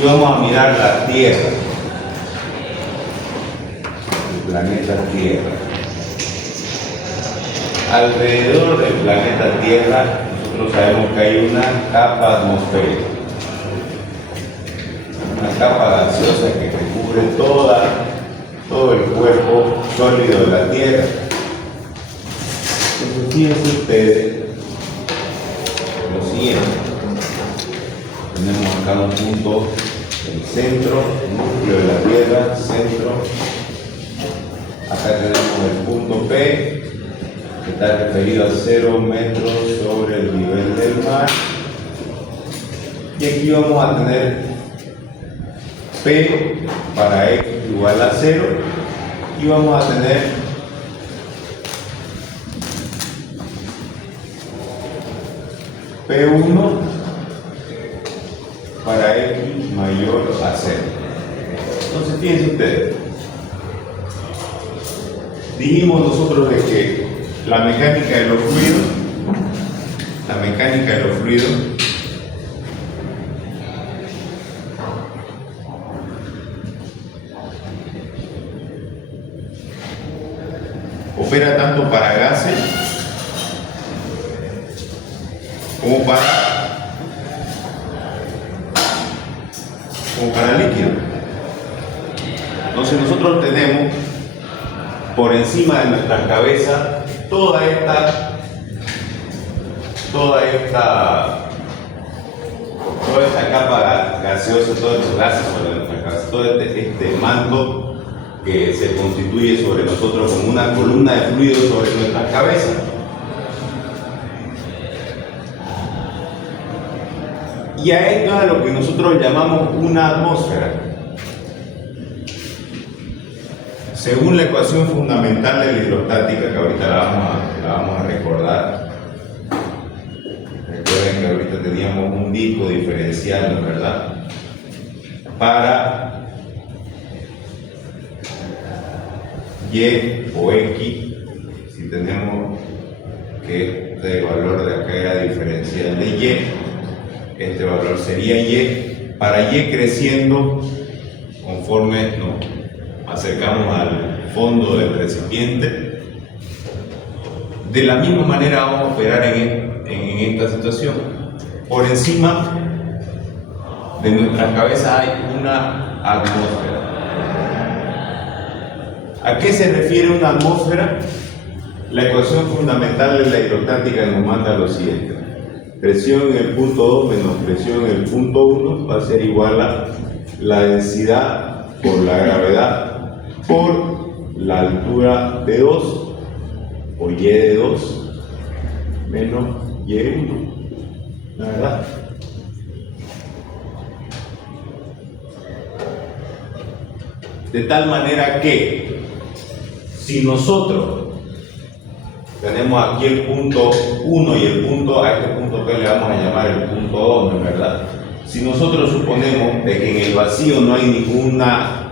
y vamos a mirar la Tierra, el planeta Tierra. Alrededor del planeta Tierra, nosotros sabemos que hay una capa atmosférica, una capa gaseosa que recubre todo el cuerpo sólido de la Tierra. Entonces, fíjense ustedes lo siguiente. Tenemos acá un punto, el centro, el núcleo de la Tierra, centro. Acá tenemos el punto P, que está referido a 0 metros sobre el nivel del mar. Y aquí vamos a tener P para X igual a 0. Y vamos a tener P1 para X mayor a 0. Entonces, fíjense ustedes. Dijimos nosotros de que la mecánica de los fluidos, opera tanto para gases como para líquidos. Entonces nosotros tenemos por encima de nuestra cabeza toda esta capa gaseosa, todos estos gases sobre nuestra cabeza, todo este manto que se constituye sobre nosotros como una columna de fluido sobre nuestra cabeza. Y a esto es a lo que nosotros llamamos una atmósfera. Según la ecuación fundamental de la hidrostática, que ahorita la vamos a recordar. Recuerden que ahorita teníamos un disco diferencial, ¿verdad? Para Y o X, si tenemos que el valor de acá era diferencial de Y, este valor sería Y. Para Y creciendo, conforme nos acercamos al fondo del recipiente, de la misma manera vamos a operar en esta situación. Por encima de nuestras cabezas hay una atmósfera. ¿A qué se refiere una atmósfera? La ecuación fundamental de la hidrostática nos manda lo siguiente: presión en el punto 2 menos presión en el punto 1 va a ser igual a la densidad por la gravedad por la altura de 2 o Y de 2 menos Y1, ¿la verdad? De tal manera que si nosotros tenemos aquí el punto 1 y el punto, a este punto P le vamos a llamar el punto 2, ¿no es verdad? Si nosotros suponemos de que en el vacío no hay ninguna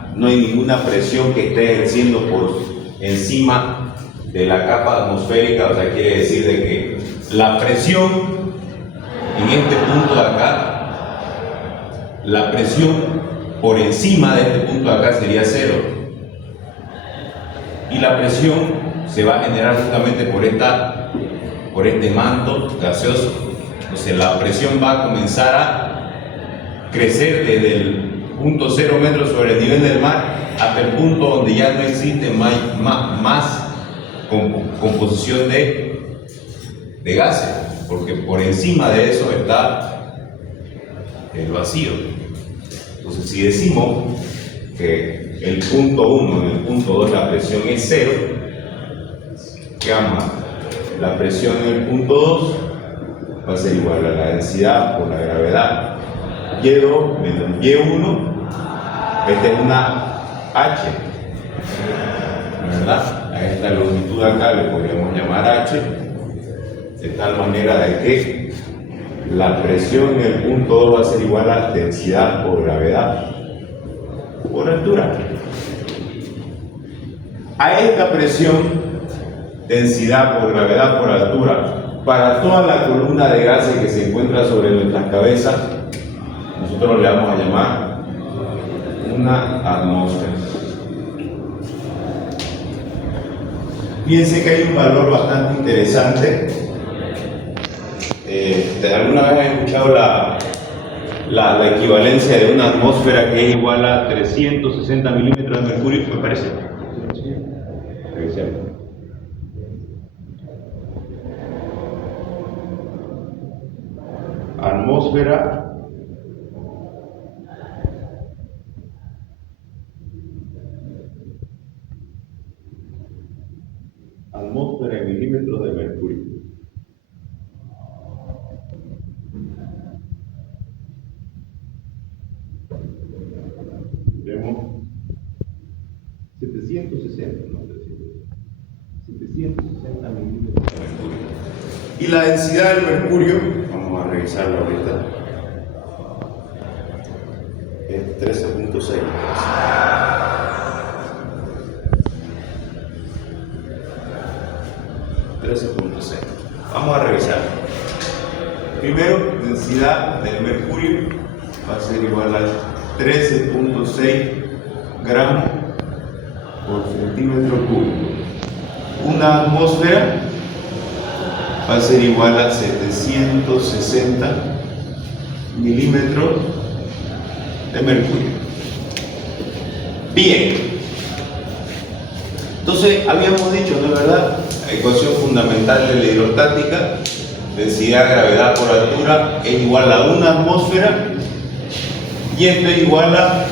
presión que esté ejerciendo por encima de la capa atmosférica, o sea, quiere decir de que la presión en este punto de acá, la presión por encima de este punto de acá sería 0. Y la presión se va a generar justamente por este manto gaseoso. Entonces la presión va a comenzar a crecer desde el punto 0 metros sobre el nivel del mar hasta el punto donde ya no existe más composición de gases, porque por encima de eso está el vacío. Entonces, si decimos que el punto 1 en el punto 2 la presión es 0, ¿qué vamos a hacer? La presión en el punto 2 va a ser igual a la densidad por la gravedad Y2 menos Y1. Esta es una H, ¿verdad? A esta longitud acá le podríamos llamar H, de tal manera de que la presión en el punto 2 va a ser igual a densidad por gravedad por altura. A esta presión, densidad por gravedad por altura, para toda la columna de gases que se encuentra sobre nuestras cabezas, nosotros le vamos a llamar una atmósfera. Fíjense que hay un valor bastante interesante. ¿Alguna vez han escuchado la equivalencia de una atmósfera que es igual a 360 milímetros de mercurio? ¿Me parece? Revisemos. Atmósfera en milímetros de mercurio. Vemos 760, no 760 milímetros de mercurio. Y la densidad del mercurio, vamos a revisarlo ahorita, es 13.6. 13.6. Vamos a revisar. Primero, densidad del mercurio va a ser igual a 13.6 gramos por centímetro cúbico. Una atmósfera va a ser igual a 760 milímetros de mercurio. Bien. Entonces, habíamos dicho, ¿no es verdad? La ecuación fundamental de la hidrostática, densidad gravedad por altura, es igual a una atmósfera, y esto es igual a,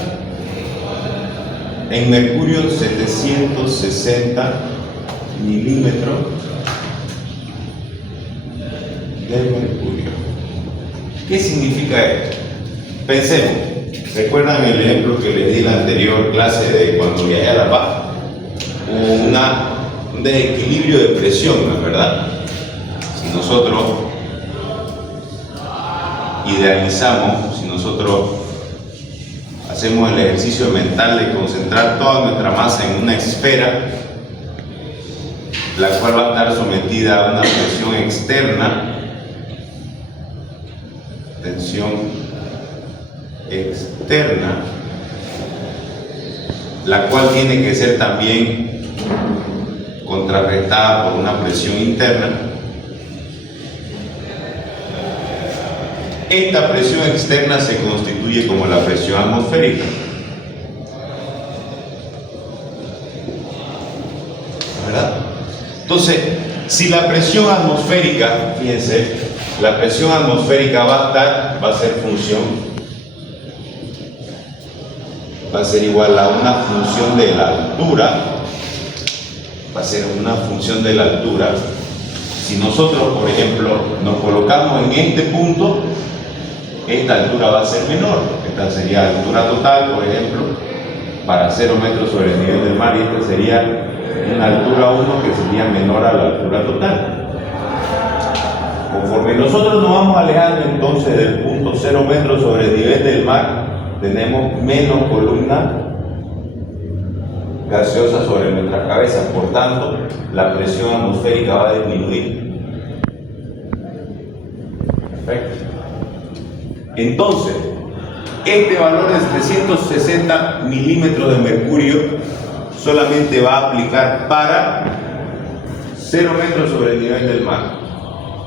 en mercurio, 760 milímetros de mercurio. ¿Qué significa esto? Pensemos, ¿recuerdan el ejemplo que les di en la anterior clase de cuando viajé a La Paz? Hubo un desequilibrio de presión, ¿no es verdad? Si nosotros idealizamos, si nosotros hacemos el ejercicio mental de concentrar toda nuestra masa en una esfera, la cual va a estar sometida a una presión externa, la cual tiene que ser también contrarrestada por una presión interna. Esta presión externa se constituye como la presión atmosférica. ¿Verdad? Entonces, si la presión atmosférica, fíjense, la presión atmosférica va a ser va a ser igual a una función de la altura, va a ser una función de la altura. Si nosotros, por ejemplo, nos colocamos en este punto, esta altura va a ser menor. Esta sería la altura total, por ejemplo, para 0 metros sobre el nivel del mar, y esta sería una altura 1 que sería menor a la altura total. Conforme nosotros nos vamos alejando entonces del punto 0 metros sobre el nivel del mar, tenemos menos columna gaseosa sobre nuestra cabeza, por tanto la presión atmosférica va a disminuir. Perfecto. Entonces, este valor de 360 milímetros de mercurio solamente va a aplicar para 0 metros sobre el nivel del mar.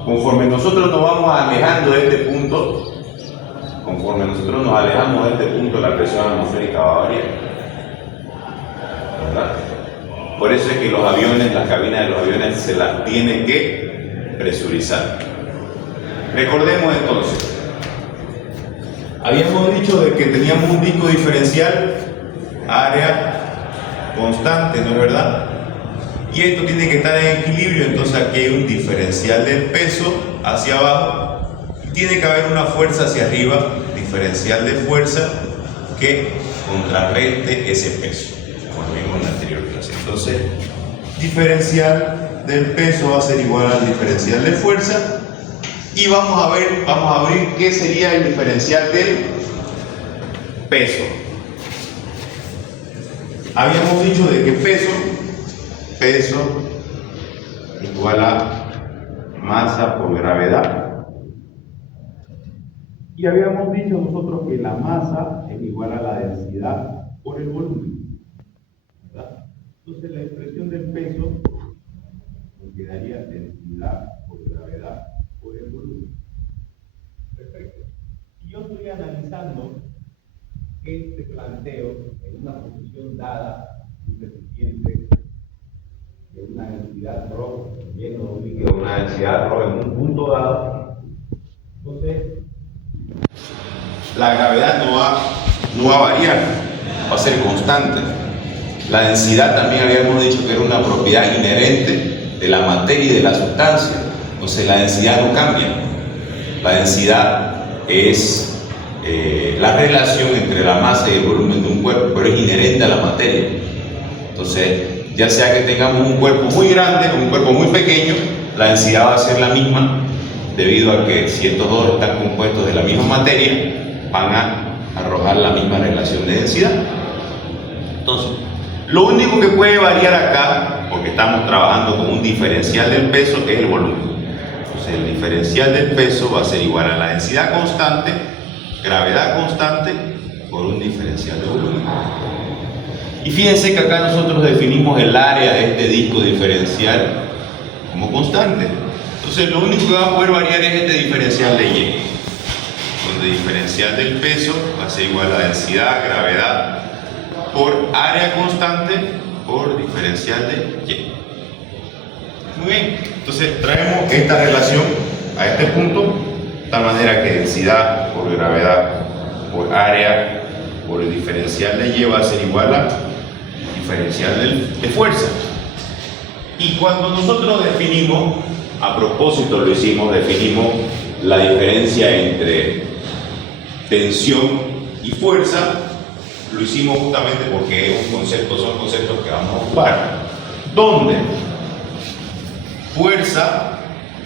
Conforme nosotros nos vamos alejando de este punto, la presión atmosférica va a variar. ¿Verdad? Por eso es que los aviones, las cabinas de los aviones se las tienen que presurizar. Recordemos entonces, habíamos dicho de que teníamos un disco diferencial, área constante, ¿no es verdad? Y esto tiene que estar en equilibrio, entonces aquí hay un diferencial del peso hacia abajo y tiene que haber una fuerza hacia arriba, diferencial de fuerza que contrarreste ese peso, como vimos en la anterior clase. Entonces, diferencial del peso va a ser igual al diferencial de fuerza, y vamos a abrir qué sería el diferencial del peso. Habíamos dicho de que peso igual a masa por gravedad, y habíamos dicho nosotros que la masa es igual a la densidad por el volumen, ¿verdad? Entonces la expresión del peso nos quedaría densidad por gravedad por el volumen. Perfecto. Si yo estoy analizando este planteo en una posición dada, un recipiente de una densidad ρ, lleno de un líquido de una densidad ρ en un punto dado, entonces la gravedad no va a variar, va a ser constante. La densidad también habíamos dicho que era una propiedad inherente de la materia y de la sustancia, entonces la densidad no cambia. La densidad es la relación entre la masa y el volumen de un cuerpo, pero es inherente a la materia. Entonces, ya sea que tengamos un cuerpo muy grande o un cuerpo muy pequeño, la densidad va a ser la misma, debido a que si estos dos están compuestos de la misma materia, van a arrojar la misma relación de densidad. Entonces, lo único que puede variar acá, porque estamos trabajando con un diferencial del peso, es el volumen. Entonces, el diferencial del peso va a ser igual a la densidad constante, gravedad constante, por un diferencial de volumen. Y fíjense que acá nosotros definimos el área de este disco diferencial como constante. Entonces, lo único que va a poder variar es este diferencial de Y, donde diferencial del peso va a ser igual a la densidad, gravedad, por área constante por diferencial de Y. Muy bien, entonces traemos esta relación a este punto, de tal manera que densidad por gravedad por área por el diferencial de Y va a ser igual a diferencial de fuerza. Y cuando nosotros definimos, a propósito lo hicimos, definimos la diferencia entre tensión y fuerza, lo hicimos justamente porque son conceptos que vamos a ocupar, donde fuerza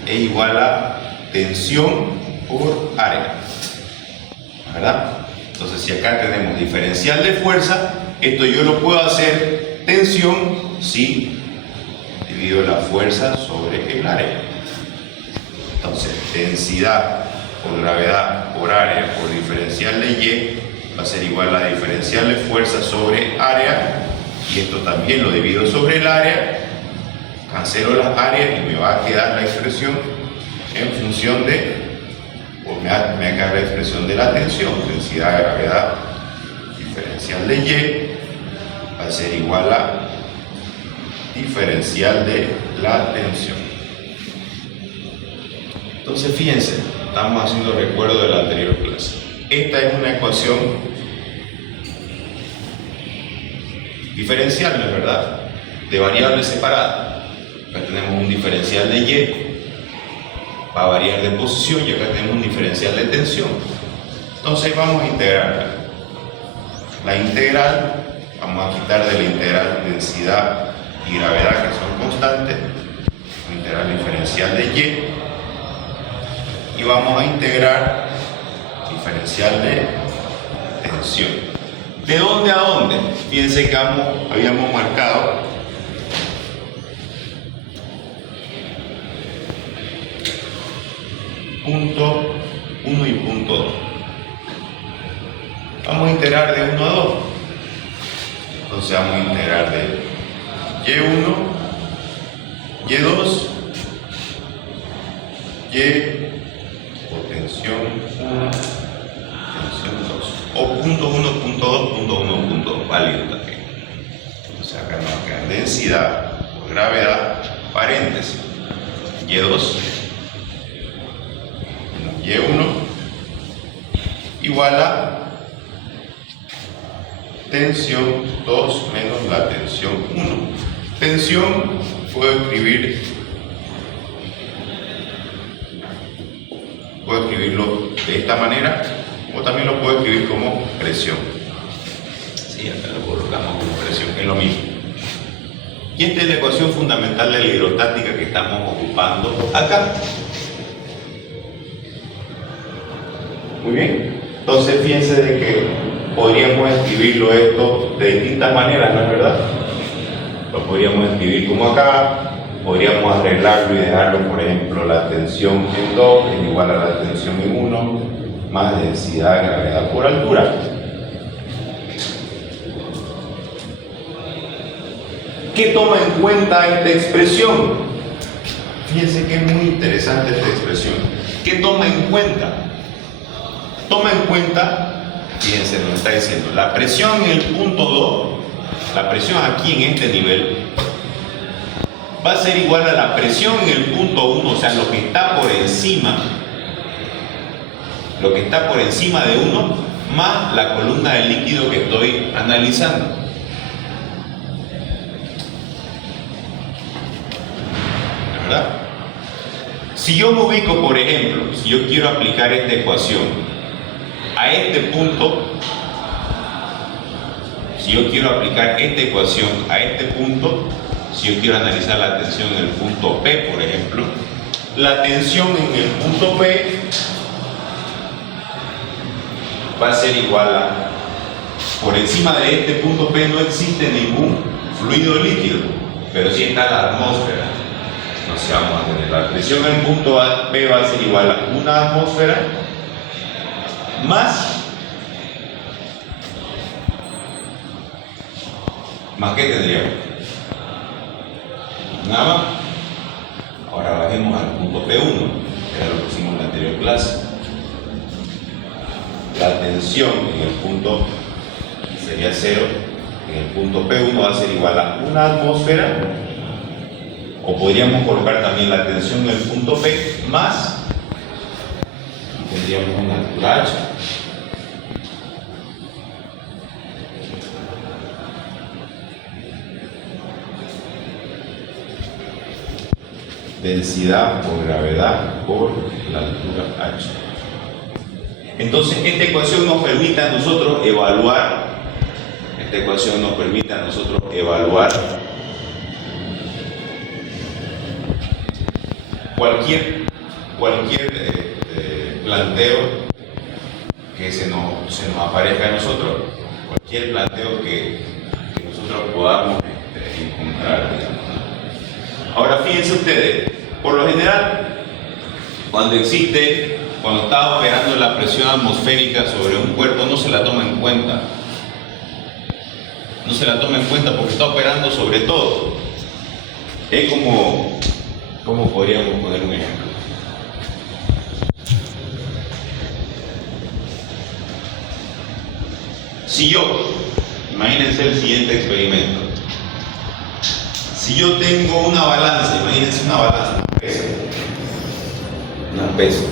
es igual a tensión por área, ¿verdad? Entonces, si acá tenemos diferencial de fuerza, esto yo lo puedo hacer tensión si divido la fuerza sobre el área. Entonces, densidad por gravedad por área por diferencial de Y va a ser igual a diferencial de fuerza sobre área, y esto también lo divido sobre el área, cancelo las áreas y me va a quedar la expresión en función de, o me va a quedar la expresión de la tensión, densidad, gravedad, diferencial de Y va a ser igual a diferencial de la tensión. Entonces, fíjense, estamos haciendo recuerdo de la anterior clase. Esta es una ecuación diferencial, ¿no es verdad? De variables separadas. Acá tenemos un diferencial de Y, va a variar de posición, y acá tenemos un diferencial de tensión. Entonces vamos a integrarla. La integral, vamos a quitar de la integral densidad y gravedad, que son constantes, la integral diferencial de Y vamos a integrar diferencial de tensión. ¿De dónde a dónde? Fíjense que habíamos marcado punto 1 y punto 2. Vamos a integrar de 1 a 2. Entonces vamos a integrar de Y1, Y2, Y tensión 1, tensión 2, o punto 1, punto 2, punto 1, punto 2, válido también. Entonces acá nos queda densidad por gravedad, paréntesis, Y2, Y1 igual a tensión 2 menos la tensión 1. Tensión puedo escribirlo de esta manera, o también lo puedo escribir como presión. Sí, acá lo colocamos como presión, es lo mismo. Y esta es la ecuación fundamental de la hidrostática que estamos ocupando acá. Muy bien, entonces fíjense de que podríamos escribirlo esto de distintas maneras, ¿no es verdad? Lo podríamos escribir como acá, podríamos arreglarlo y dejarlo, por ejemplo, la tensión en 2 es igual a la tensión en 1 más densidad, gravedad por altura. ¿Qué toma en cuenta esta expresión? Fíjense que es muy interesante esta expresión. ¿Qué toma en cuenta? Toma en cuenta, fíjense lo que está diciendo, la presión en el punto 2, la presión aquí en este nivel, va a ser igual a la presión en el punto 1, o sea, lo que está por encima de 1, más la columna de líquido que estoy analizando. ¿Verdad? Si yo me ubico, por ejemplo, si yo quiero aplicar esta ecuación a este punto, si yo quiero aplicar esta ecuación a este punto, si yo quiero analizar la tensión en el punto P, por ejemplo, la tensión en el punto P va a ser igual a, por encima de este punto P no existe ningún fluido líquido, pero sí está la atmósfera. Entonces vamos a tener la presión en el punto P va a ser igual a una atmósfera más ¿qué tendríamos? Nada más. Ahora bajemos al punto P1, que era lo que hicimos en la anterior clase. La tensión en el punto sería 0, en el punto P1 va a ser igual a una atmósfera, o podríamos colocar también la tensión en el punto P más, y tendríamos una altura H. Densidad por gravedad por la altura H. Entonces, esta ecuación nos permite a nosotros evaluar, cualquier planteo que se nos aparezca a nosotros, cualquier planteo que nosotros podamos encontrar, digamos. Ahora fíjense ustedes, por lo general, cuando está operando la presión atmosférica sobre un cuerpo, no se la toma en cuenta. No se la toma en cuenta porque está operando sobre todo. Es ¿cómo podríamos poner un ejemplo? Si yo, imagínense el siguiente experimento. Si yo tengo una balanza, imagínense una balanza, una pesa.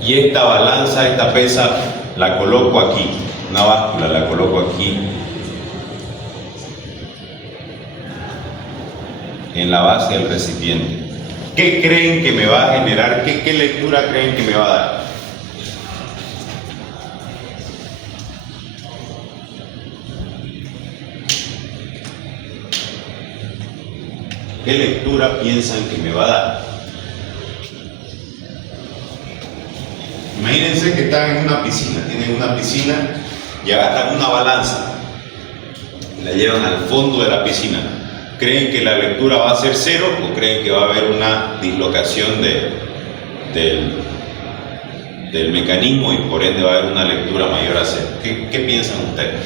Y esta balanza, esta pesa, la coloco aquí, una báscula, la coloco aquí, en la base del recipiente. ¿Qué creen que me va a generar? ¿Qué lectura creen que me va a dar? ¿Qué lectura piensan que me va a dar? Imagínense que están en una piscina, tienen una piscina y agarran una balanza y la llevan al fondo de la piscina. ¿Creen que la lectura va a ser 0 o creen que va a haber una dislocación del mecanismo y por ende va a haber una lectura mayor a 0? ¿Qué piensan ustedes?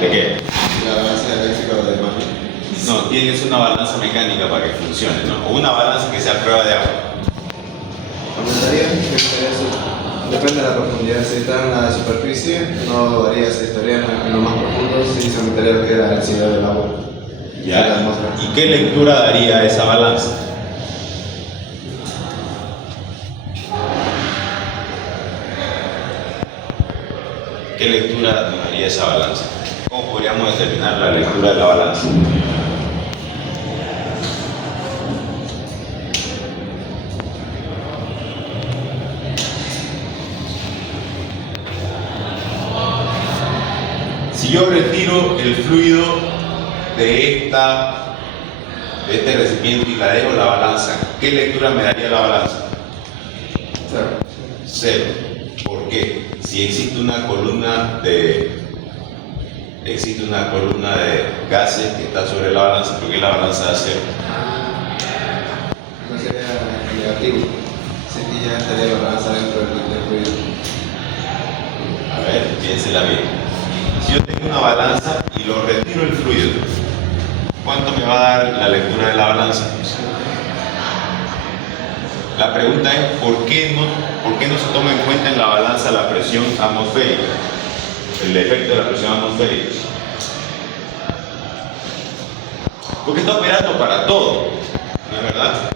¿De qué? La balanza eléctrica de mano. No, tiene que ser una balanza mecánica para que funcione, ¿no? O una balanza que sea a prueba de agua. Aumentaría, depende de la profundidad. Si está en la superficie, no varía. Si estaría en lo más profundo, sí se aumentaría lo que era la densidad del agua. Ya. ¿Y qué lectura daría esa balanza? ¿Qué lectura daría esa balanza? ¿Cómo podríamos determinar la lectura de la balanza? Si yo retiro el fluido de este recipiente y la dejo en la balanza, ¿qué lectura me daría la balanza? 0. ¿Por qué? Si existe una columna de gases que está sobre la balanza, ¿por qué la balanza da 0? No sería negativo. Sí, y ya estaría la balanza dentro del fluido. A ver, piénsela bien. Si yo tengo una balanza y lo retiro el fluido, ¿cuánto me va a dar la lectura de la balanza? La pregunta es, ¿por qué no se toma en cuenta en la balanza la presión atmosférica? El efecto de la presión atmosférica. Porque está operando para todo, ¿no es verdad?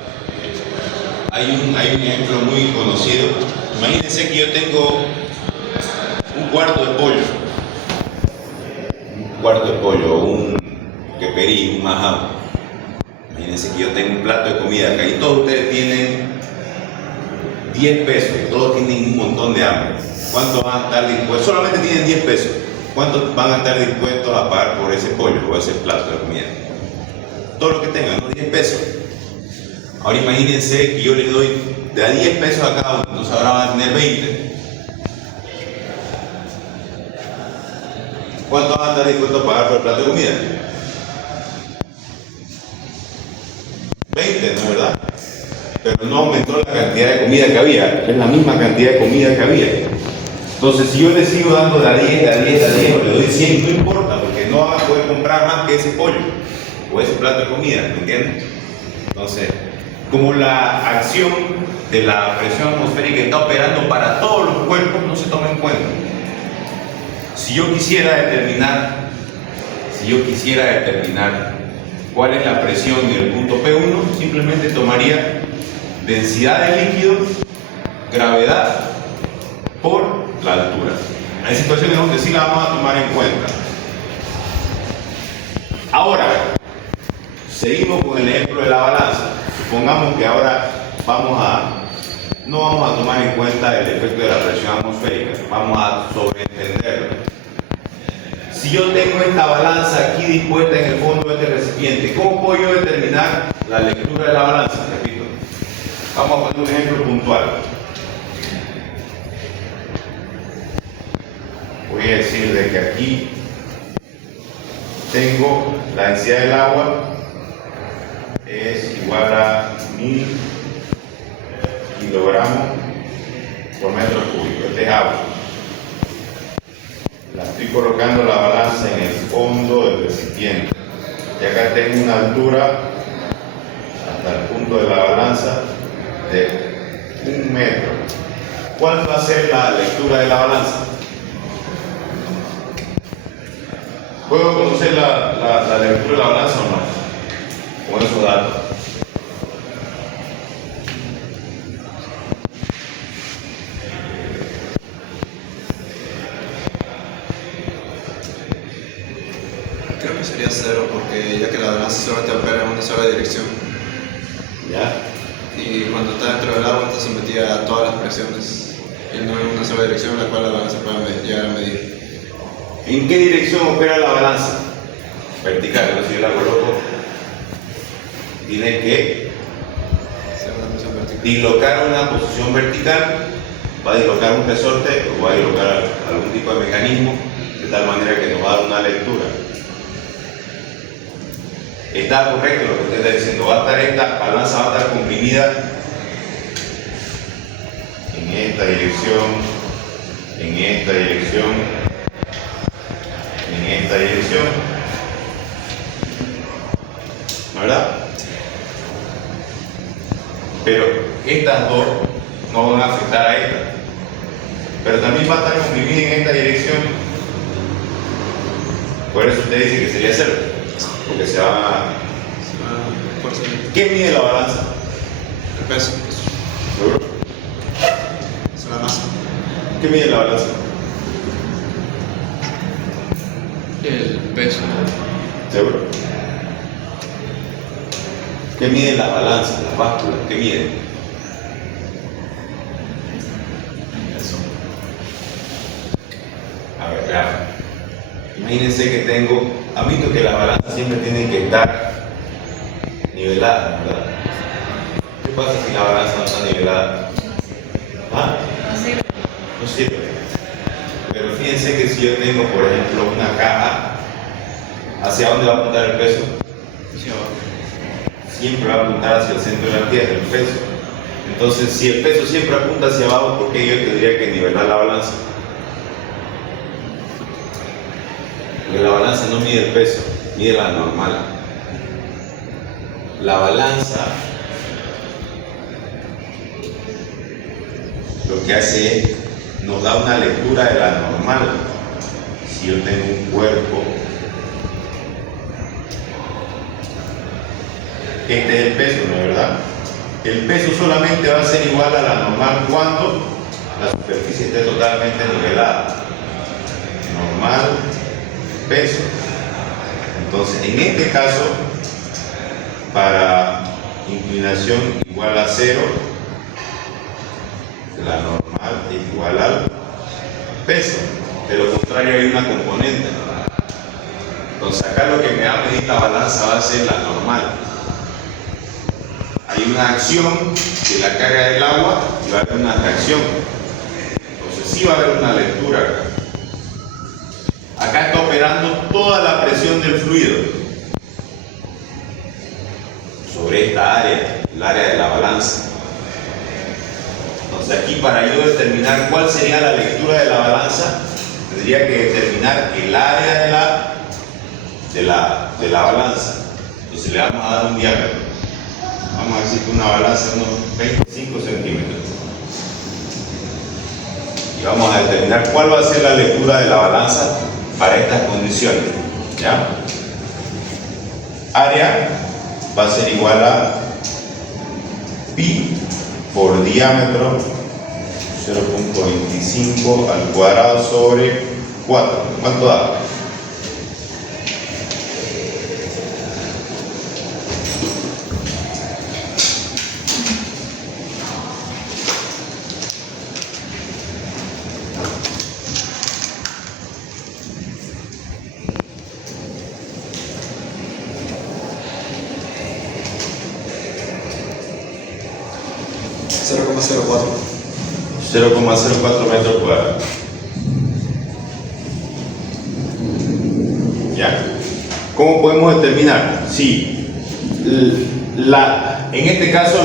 Hay un ejemplo muy conocido. Imagínense que yo tengo un cuarto de pollo. Un cuarto de pollo, un queperí, un majao. Imagínense que yo tengo un plato de comida acá y todos ustedes tienen 10 pesos y todos tienen un montón de hambre. ¿Cuánto van a estar dispuestos? Solamente tienen 10 pesos. ¿Cuántos van a estar dispuestos a pagar por ese pollo o ese plato de comida? Todo lo que tengan, ¿no? 10 pesos. Ahora imagínense que yo les doy de a 10 pesos a cada uno, entonces ahora van a tener 20. ¿Cuánto van a estar dispuestos a pagar por el plato de comida? 20, ¿no es verdad? Pero no aumentó la cantidad de comida que había, es la misma cantidad de comida que había. Entonces, si yo le sigo dando de a 10, de a 10, de a 10, o le doy 100, no importa, porque no van a poder comprar más que ese pollo o ese plato de comida, ¿me entienden? Entonces, como la acción de la presión atmosférica está operando para todos los cuerpos, no se toma en cuenta. Si yo quisiera determinar cuál es la presión en el punto P1, simplemente tomaría densidad de líquido, gravedad por la altura. Hay situaciones donde sí la vamos a tomar en cuenta. Ahora, seguimos con el ejemplo de la balanza. Supongamos que ahora no vamos a tomar en cuenta el efecto de la presión atmosférica, vamos a sobreentenderlo. Si yo tengo esta balanza aquí dispuesta en el fondo de este recipiente, ¿cómo puedo yo determinar la lectura de la balanza? Repito, vamos a poner un ejemplo puntual. Voy a decir de que aquí tengo la densidad del agua es igual a 1000 kilogramos por metro cúbico. Este es agua. La estoy colocando la balanza en el fondo del recipiente. Y acá tengo una altura hasta el punto de la balanza de 1 metro. ¿Cuál va a ser la lectura de la balanza? ¿Puedo conocer la lectura de la balanza o no? Con esos datos. Creo que sería 0 porque ya que la balanza solamente opera en una sola dirección. ¿Ya? Y cuando está dentro del agua está sometida a todas las presiones y no en una sola dirección en la cual la balanza puede llegar a medir. ¿En qué dirección opera la balanza? Vertical, pero si yo la coloco, tiene que dislocar a una posición vertical, va a dislocar un resorte o va a dislocar algún tipo de mecanismo de tal manera que nos va a dar una lectura. Está correcto lo que usted está diciendo, esta balanza va a estar comprimida en esta dirección, en esta dirección, en esta dirección, ¿verdad? Pero estas dos no van a afectar a esta, pero también va a estar comprimida en esta dirección. Por eso usted dice que sería 0, porque se va a... ¿Qué mide la balanza? El peso. ¿Seguro? Es la masa. ¿Qué mide la balanza? El peso. ¿Seguro? ¿Qué mide la balanza, las básculas? ¿Qué mide? Eso. A ver, claro. Imagínense que tengo, admito que las balanzas siempre tienen que estar niveladas, ¿verdad? ¿Qué pasa si la balanza no está nivelada? ¿Ah? No sirve. Pero fíjense que si yo tengo, por ejemplo, una caja, ¿hacia dónde va a apuntar el peso? Hacia abajo. Siempre va a apuntar hacia el centro de la Tierra, el peso. Entonces, si el peso siempre apunta hacia abajo, ¿por qué yo tendría que nivelar la balanza? Porque la balanza no mide el peso, mide la normal. La balanza lo que hace es nos da una lectura de la normal. Si yo tengo un cuerpo, este es el peso, ¿no es verdad? El peso solamente va a ser igual a la normal cuando la superficie esté totalmente nivelada. Normal, peso. Entonces, en este caso, para inclinación igual a 0, la normal es igual al peso. De lo contrario, hay una componente. Entonces, acá lo que me va a medir la balanza va a ser la normal. Hay una acción de la carga del agua y va a haber una reacción. Entonces sí va a haber una lectura acá. Acá está operando toda la presión del fluido sobre esta área, el área de la balanza. Entonces aquí, para yo determinar cuál sería la lectura de la balanza, tendría que determinar el área de la balanza. Entonces le vamos a dar un diámetro. Vamos a decir que una balanza de unos 25 centímetros. Y vamos a determinar cuál va a ser la lectura de la balanza para estas condiciones. ¿Ya? Área va a ser igual a pi por diámetro 0.25 al cuadrado sobre 4. ¿Cuánto da? $0.04. 0,04 metros cuadrados. ¿Ya? ¿Cómo podemos determinar? Sí, en este caso,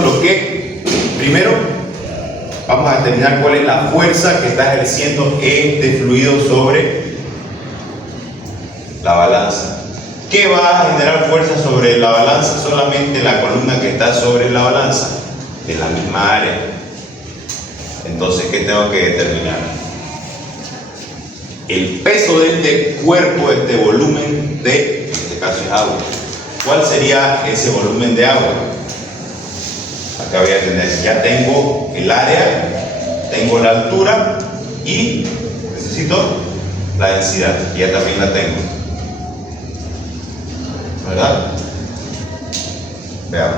primero vamos a determinar cuál es la fuerza que está ejerciendo este fluido sobre la balanza. ¿Qué va a generar fuerza sobre la balanza? Solamente la columna que está sobre la balanza, de la misma área. Entonces, ¿qué tengo que determinar? El peso de este cuerpo, este volumen en este caso es agua. ¿Cuál sería ese volumen de agua? Acá voy a tener, ya tengo el área, tengo la altura y necesito la densidad, y ya también la tengo. ¿Verdad? Veamos.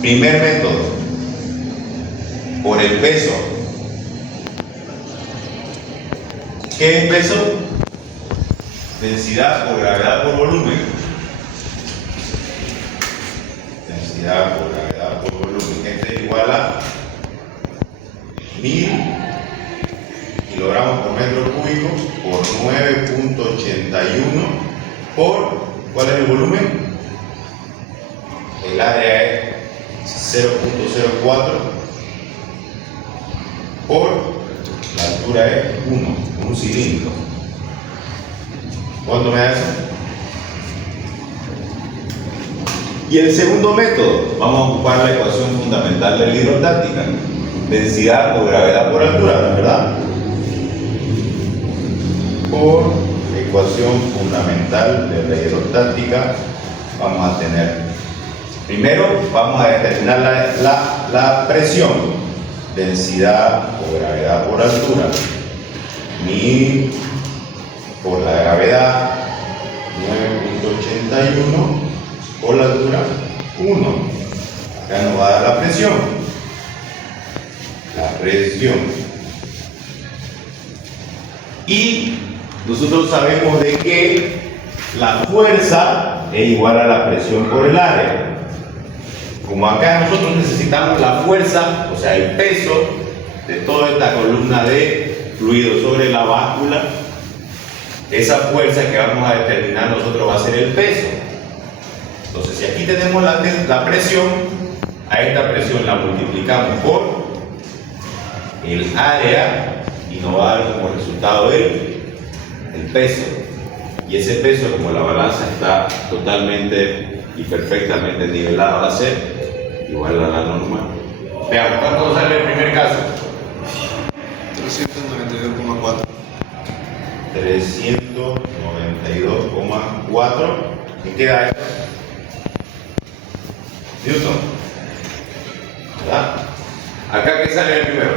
Primer método. Por el peso. ¿Qué es peso? Densidad por gravedad por volumen. Densidad por gravedad por volumen. Este es igual a 1000 kilogramos por metro cúbico por 9.81 por, ¿cuál es el volumen? El área es 0.04 por la altura es 1, un cilindro. ¿Cuánto me da eso? Y el segundo método, vamos a ocupar la ecuación fundamental de la hidrostática. Densidad por gravedad por altura, ¿no es verdad? Por ecuación fundamental de la hidrostática vamos a tener, primero vamos a determinar la presión. Densidad por gravedad por altura, 1000 por la gravedad, 9.81 por la altura, 1. Acá nos va a dar la presión. La presión. Y nosotros sabemos de que la fuerza es igual a la presión por el área. Como acá nosotros necesitamos la fuerza, o sea, el peso de toda esta columna de fluido sobre la báscula, esa fuerza que vamos a determinar nosotros va a ser el peso. Entonces, si aquí tenemos la presión, A esta presión la multiplicamos por el área y nos va a dar como resultado el peso. Y ese peso, como la balanza está totalmente y perfectamente nivelada, va a ser igual a la normal. Veamos, ¿cuánto sale el primer caso? 392,4. 392,4. ¿Qué queda esto? Newton. ¿Verdad? Acá, ¿qué sale el primero?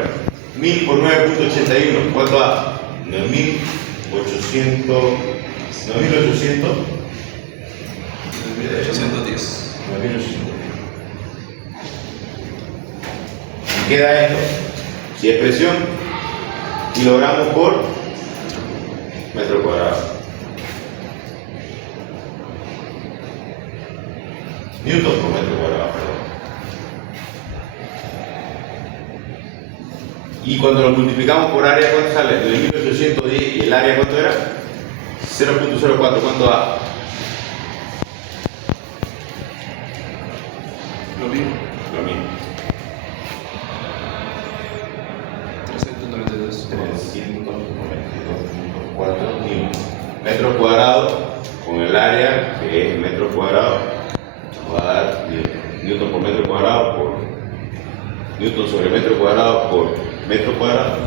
1000 por 9.81. ¿Cuánto da? 9.800. 9.800. 9.810. 9.800. ¿Y queda esto? Si es presión, kilogramos por metro cuadrado. Newton por metro cuadrado, perdón. Y cuando lo multiplicamos por área, ¿cuánto sale? 9.810. ¿Y el área cuánto era? 0.04. ¿Cuánto da? Lo mismo. Lo mismo. 392. 392.4 metros cuadrados con el área, que es metro cuadrado, nos va a dar newton por metro cuadrado por newton sobre metro cuadrado por metro cuadrado.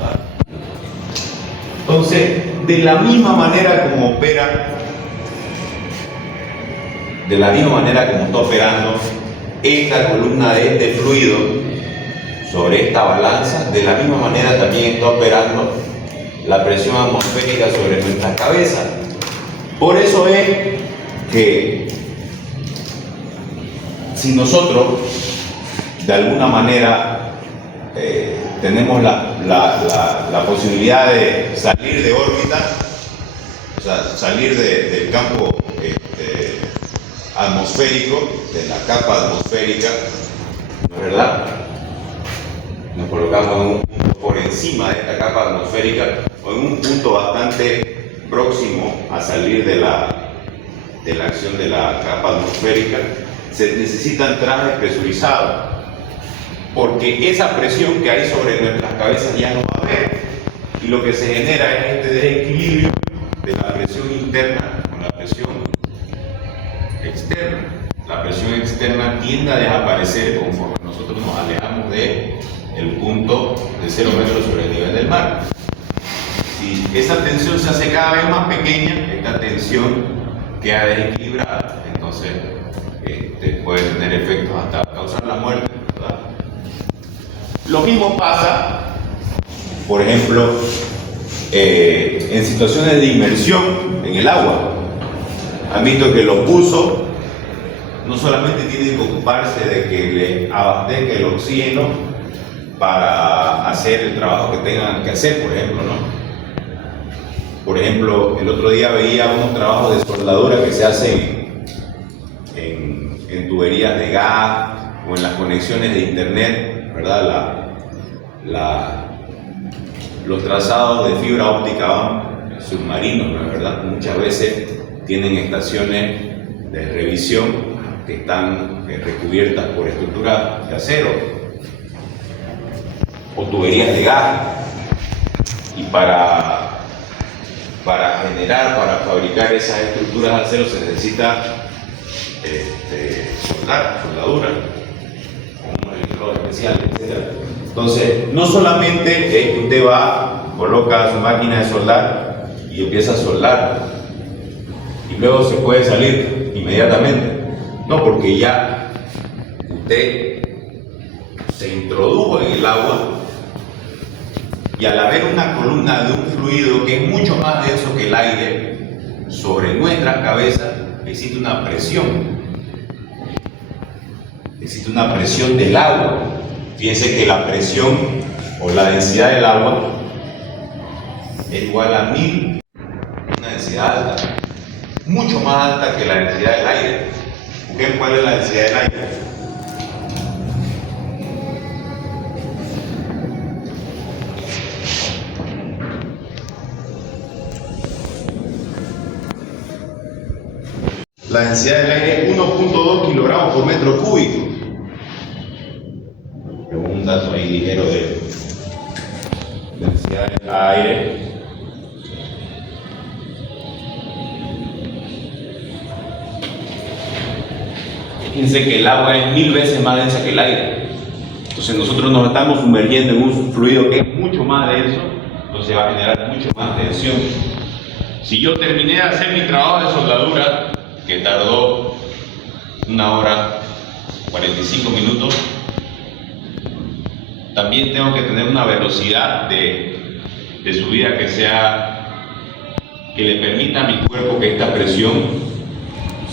Entonces, de la misma manera como opera, de la misma manera como está operando esta columna de este fluido sobre esta balanza, de la misma manera también está operando la presión atmosférica sobre nuestra cabeza. Por eso es que si nosotros de alguna manera tenemos la posibilidad de salir de órbita, o sea, salir del campo atmosférico, de la capa atmosférica, ¿no es verdad? Nos colocamos en un punto por encima de esta capa atmosférica o en un punto bastante próximo a salir de la acción de la capa atmosférica. Se necesitan trajes presurizados porque esa presión que hay sobre nuestras cabezas ya no va a haber, y lo que se genera es este desequilibrio de la presión interna con la presión externa. La presión externa tiende a desaparecer conforme nosotros nos alejamos del punto de 0 metros sobre el nivel del mar. Si esa tensión se hace cada vez más pequeña, esta tensión queda desequilibrada, entonces puede tener efectos hasta causar la muerte, ¿verdad? Lo mismo pasa, por ejemplo, en situaciones de inmersión en el agua. Han visto que los buzos no solamente tienen que ocuparse de que le abastezca el oxígeno para hacer el trabajo que tengan que hacer, por ejemplo, ¿no? Por ejemplo, el otro día veía unos trabajos de soldadura que se hacen en tuberías de gas o en las conexiones de internet, ¿verdad? Los trazados de fibra óptica van submarinos, ¿no es verdad? Muchas veces tienen estaciones de revisión que están recubiertas por estructuras de acero o tuberías de gas, y para fabricar esas estructuras de acero se necesita soldadura con unos electrodos especiales, etc. Entonces, no solamente es que usted va, coloca su máquina de soldar y empieza a soldar y luego se puede salir inmediatamente, no, porque ya usted se introdujo en el agua, y al haber una columna de un fluido que es mucho más denso que el aire sobre nuestras cabezas, existe una presión del agua. Fíjense que la presión o la densidad del agua es igual a 1000, una densidad alta, mucho más alta que la densidad del aire. ¿Busquen cuál es la densidad del aire? La densidad del aire es 1.2 kilogramos por metro cúbico. dato ahí ligero de densidad de aire. Fíjense que el agua es 1000 veces más densa que el aire. Entonces nosotros nos estamos sumergiendo en un fluido que es mucho más denso, entonces va a generar mucho más tensión. Si yo terminé de hacer mi trabajo de soldadura, que tardó 1 hora 45 minutos, también tengo que tener una velocidad de subida que le permita a mi cuerpo que esta presión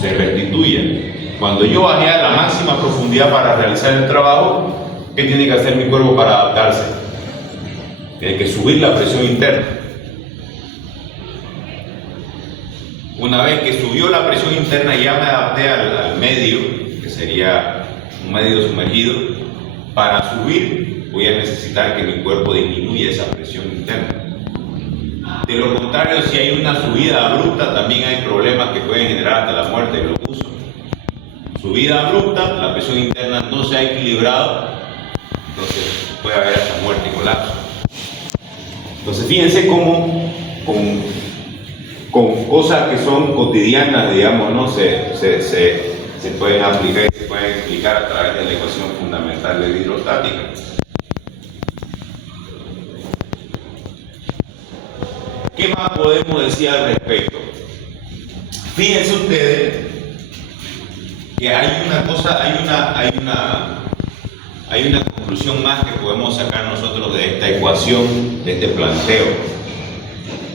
se restituya. Cuando yo bajé a la máxima profundidad para realizar el trabajo, ¿qué tiene que hacer mi cuerpo para adaptarse? Tiene que subir la presión interna. Una vez que subió la presión interna, ya me adapté al medio, que sería un medio sumergido. Para subir, voy a necesitar que mi cuerpo disminuya esa presión interna. De lo contrario, si hay una subida abrupta, también hay problemas que pueden generar hasta la muerte de los buzos. Subida abrupta, la presión interna no se ha equilibrado, entonces puede haber hasta muerte y colapso. Entonces fíjense cómo con cosas que son cotidianas, digamos, ¿no? se pueden aplicar y se pueden explicar a través de la ecuación fundamental de la hidrostática. ¿Qué más podemos decir al respecto? Fíjense ustedes que hay una conclusión más que podemos sacar nosotros de esta ecuación, de este planteo.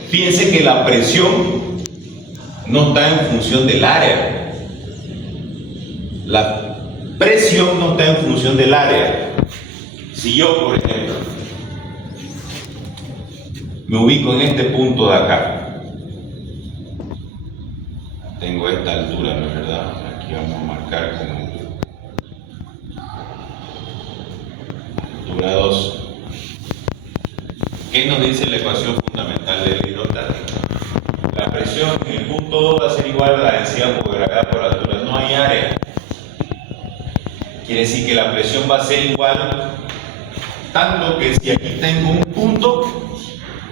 Fíjense que la presión no está en función del área. La presión no está en función del área. Si yo, por ejemplo, me ubico en este punto de acá, tengo esta altura, ¿no es verdad? Aquí vamos a marcar como altura 2. ¿Qué nos dice la ecuación fundamental de la hidrostática? La presión en el punto 2 va a ser igual a la densidad por gravedad por altura. No hay área. Quiere decir que la presión va a ser igual, tanto que si aquí tengo un punto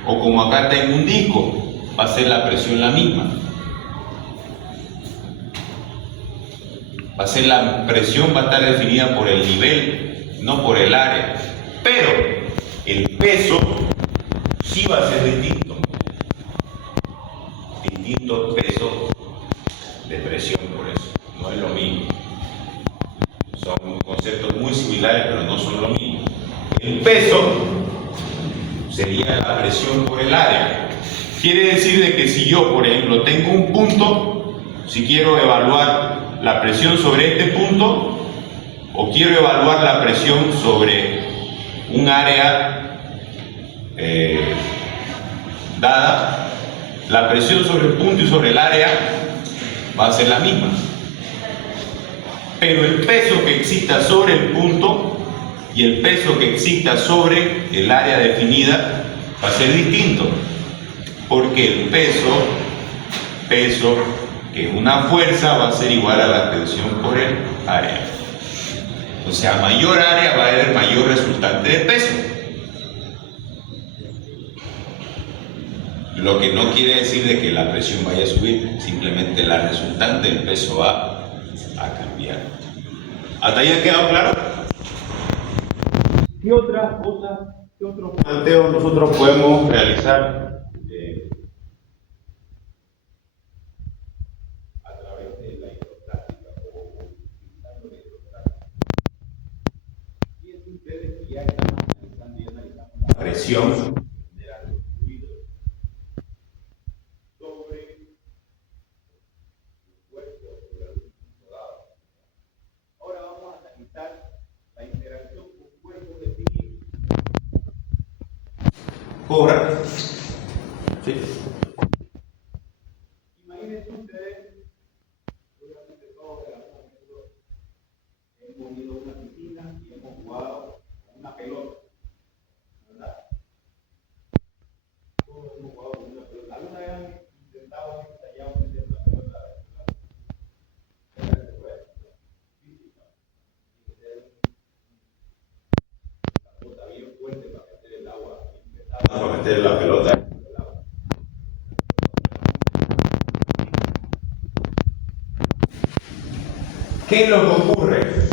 o como acá tengo un disco, va a ser la presión la misma. La presión va a estar definida por el nivel, no por el área. Pero el peso sí va a ser distinto. Distinto peso de presión, por eso. No es lo mismo. Son conceptos muy similares, pero no son lo mismo. El peso sería la presión por el área. Quiere decir de que si yo, por ejemplo, tengo un punto, si quiero evaluar la presión sobre este punto, o quiero evaluar la presión sobre un área dada, la presión sobre el punto y sobre el área va a ser la misma. Pero el peso que exista sobre el punto y el peso que exista sobre el área definida va a ser distinto, porque el peso que es una fuerza va a ser igual a la tensión por el área. O sea, a mayor área va a haber mayor resultante de peso. Lo que no quiere decir de que la presión vaya a subir, simplemente la resultante del peso va a cambiar. ¿Hasta ahí ha quedado claro? ¿Qué otras cosas, qué otros planteos nosotros podemos realizar a través de la hidrostática o utilizando la hidrostática? Fíjense ustedes que ya estamos analizando y analizamos la presión general de los fluidos sobre el cuerpo sobre algún punto dado. Ahora vamos a analizar la interacción con cuerpos definidos. ¿Cobra? Sí. Imagínense ustedes, seguramente todos en algún momento hemos ido a una piscina y hemos jugado con una pelota, ¿verdad? Todos hemos jugado con una pelota. ¿Alguna vez han intentado ensayar o meter una pelota? ¿Qué es lo que ocurre?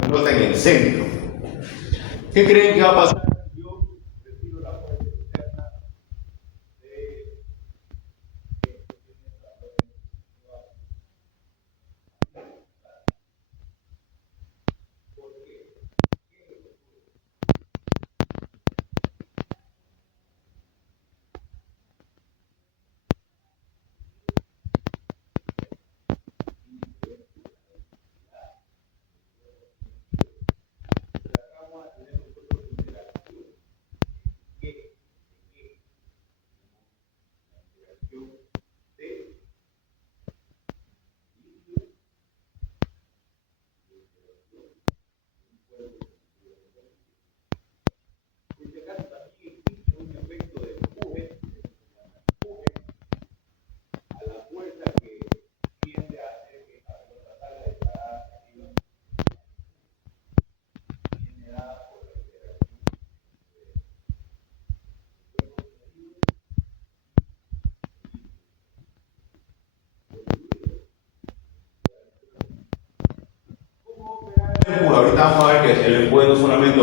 Pelota en el centro. ¿Qué creen que va a pasar? Ahorita vamos a ver que el empuje no solamente.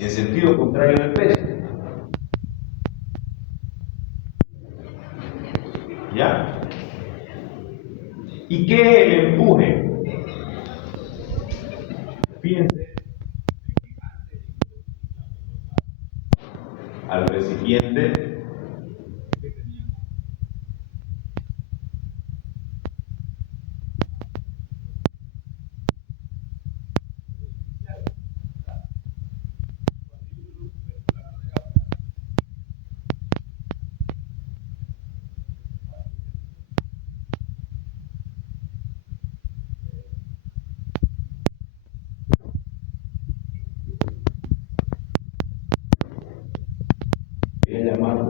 En sentido contrario del peso. ¿Ya? ¿Y qué es el empuje? Fíjense al recipiente que es llamado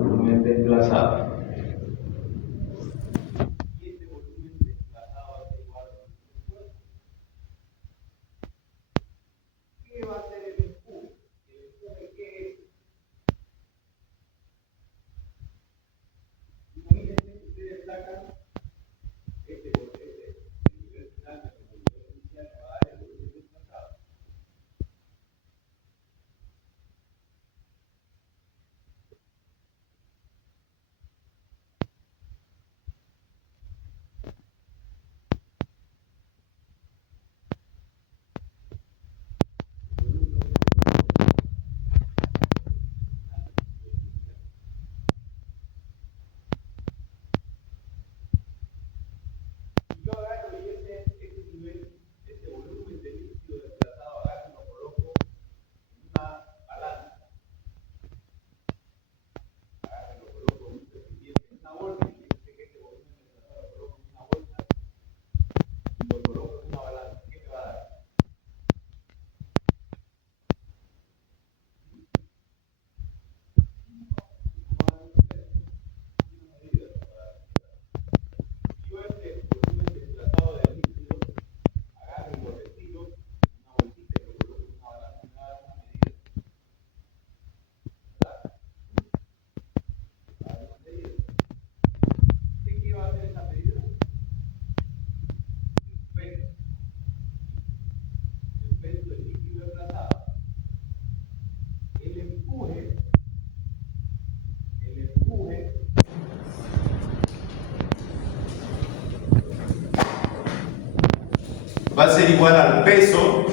va a ser igual al peso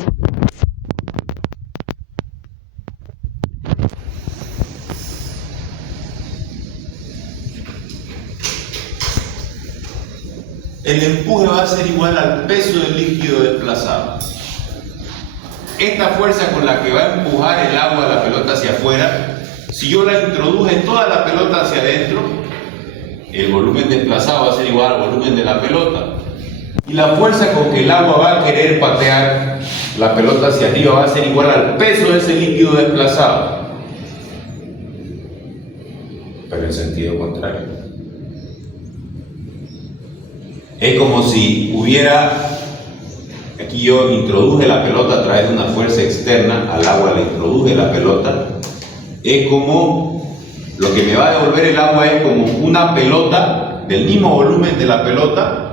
el empuje va a ser igual al peso del líquido desplazado. Esta fuerza con la que va a empujar el agua de la pelota hacia afuera, si yo la introduje toda la pelota hacia adentro, el volumen desplazado va a ser igual al volumen de la pelota. Y la fuerza con que el agua va a querer patear la pelota hacia arriba va a ser igual al peso de ese líquido desplazado. Pero en sentido contrario. Es como si hubiera, aquí yo introduje la pelota a través de una fuerza externa, al agua le introduje la pelota, es como, lo que me va a devolver el agua es como una pelota del mismo volumen de la pelota,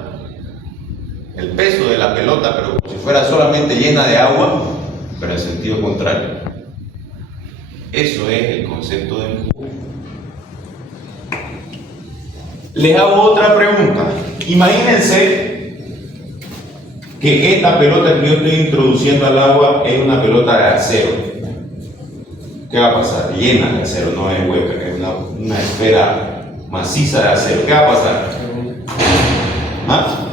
el peso de la pelota, pero como si fuera solamente llena de agua, pero en sentido contrario. Eso es el concepto de empuje. Les hago otra pregunta. Imagínense que esta pelota que yo estoy introduciendo al agua es una pelota de acero. ¿Qué va a pasar? Llena de acero, no es hueca, es una esfera maciza de acero. ¿Qué va a pasar? ¿Ah?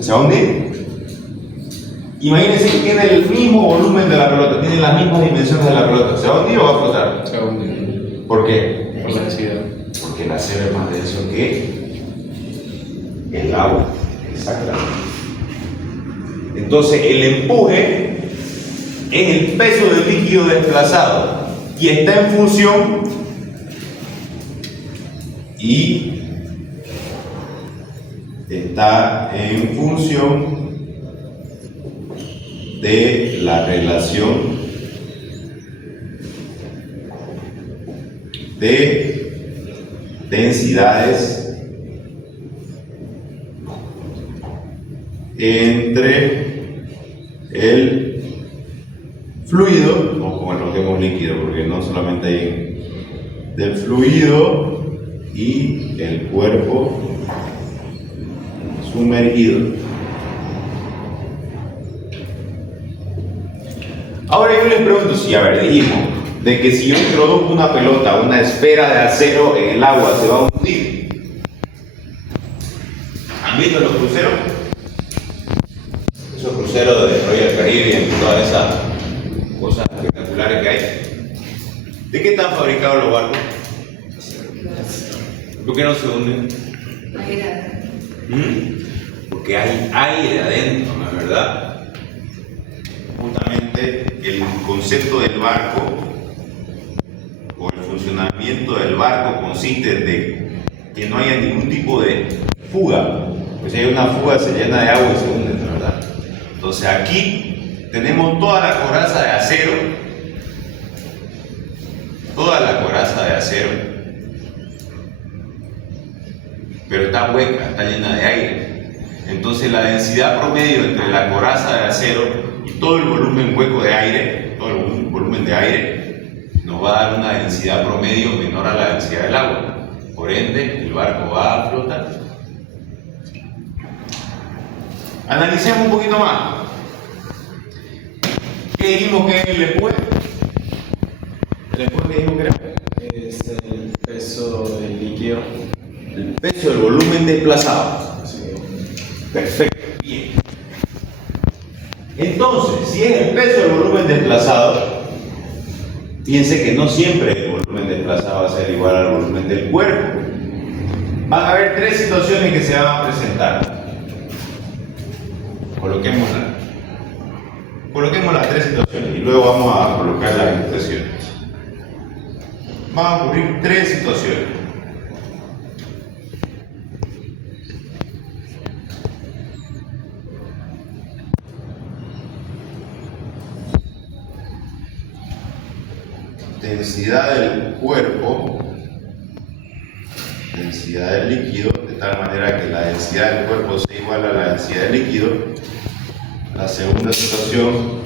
¿Se va a hundir? Imagínense que tiene el mismo volumen de la pelota, tiene las mismas dimensiones de la pelota. ¿Se va a hundir o va a flotar? Se va a hundir. ¿Por qué? Por la densidad. Porque el acero es más denso que el agua. Exactamente. Entonces el empuje es el peso del líquido desplazado y está en función de la relación de densidades entre el fluido, o como lo vemos líquido, porque no solamente hay del fluido y el cuerpo sumergido. Ahora yo les pregunto, si, a ver, dijimos de que si yo introduzco una pelota, una esfera de acero en el agua, se va a hundir. ¿Han visto los cruceros? Esos cruceros de Royal Caribbean y todas esas cosas espectaculares que hay. ¿De qué están fabricados los barcos? ¿Por qué no se hunden? Porque hay aire adentro, ¿no es verdad? Justamente el concepto del barco o el funcionamiento del barco consiste de que no haya ningún tipo de fuga. Pues si hay una fuga se llena de agua y se hunde, ¿no es verdad? Entonces aquí tenemos toda la coraza de acero, pero está hueca, está llena de aire. Entonces la densidad promedio entre la coraza de acero y todo el volumen hueco de aire, todo el volumen de aire, nos va a dar una densidad promedio menor a la densidad del agua. Por ende, el barco va a flotar. Analicemos un poquito más. ¿Qué dijimos que es el empuje? ¿El empuje que dijimos que era? Es el peso del líquido. El peso del volumen desplazado. Perfecto, bien. Entonces, si es el peso del volumen desplazado, piense que no siempre el volumen desplazado va a ser igual al volumen del cuerpo. Van a haber tres situaciones que se van a presentar. Coloquemos las tres situaciones y luego vamos a colocar las expresiones. Van a ocurrir tres situaciones. Densidad del cuerpo, densidad del líquido, de tal manera que la densidad del cuerpo sea igual a la densidad del líquido. La segunda situación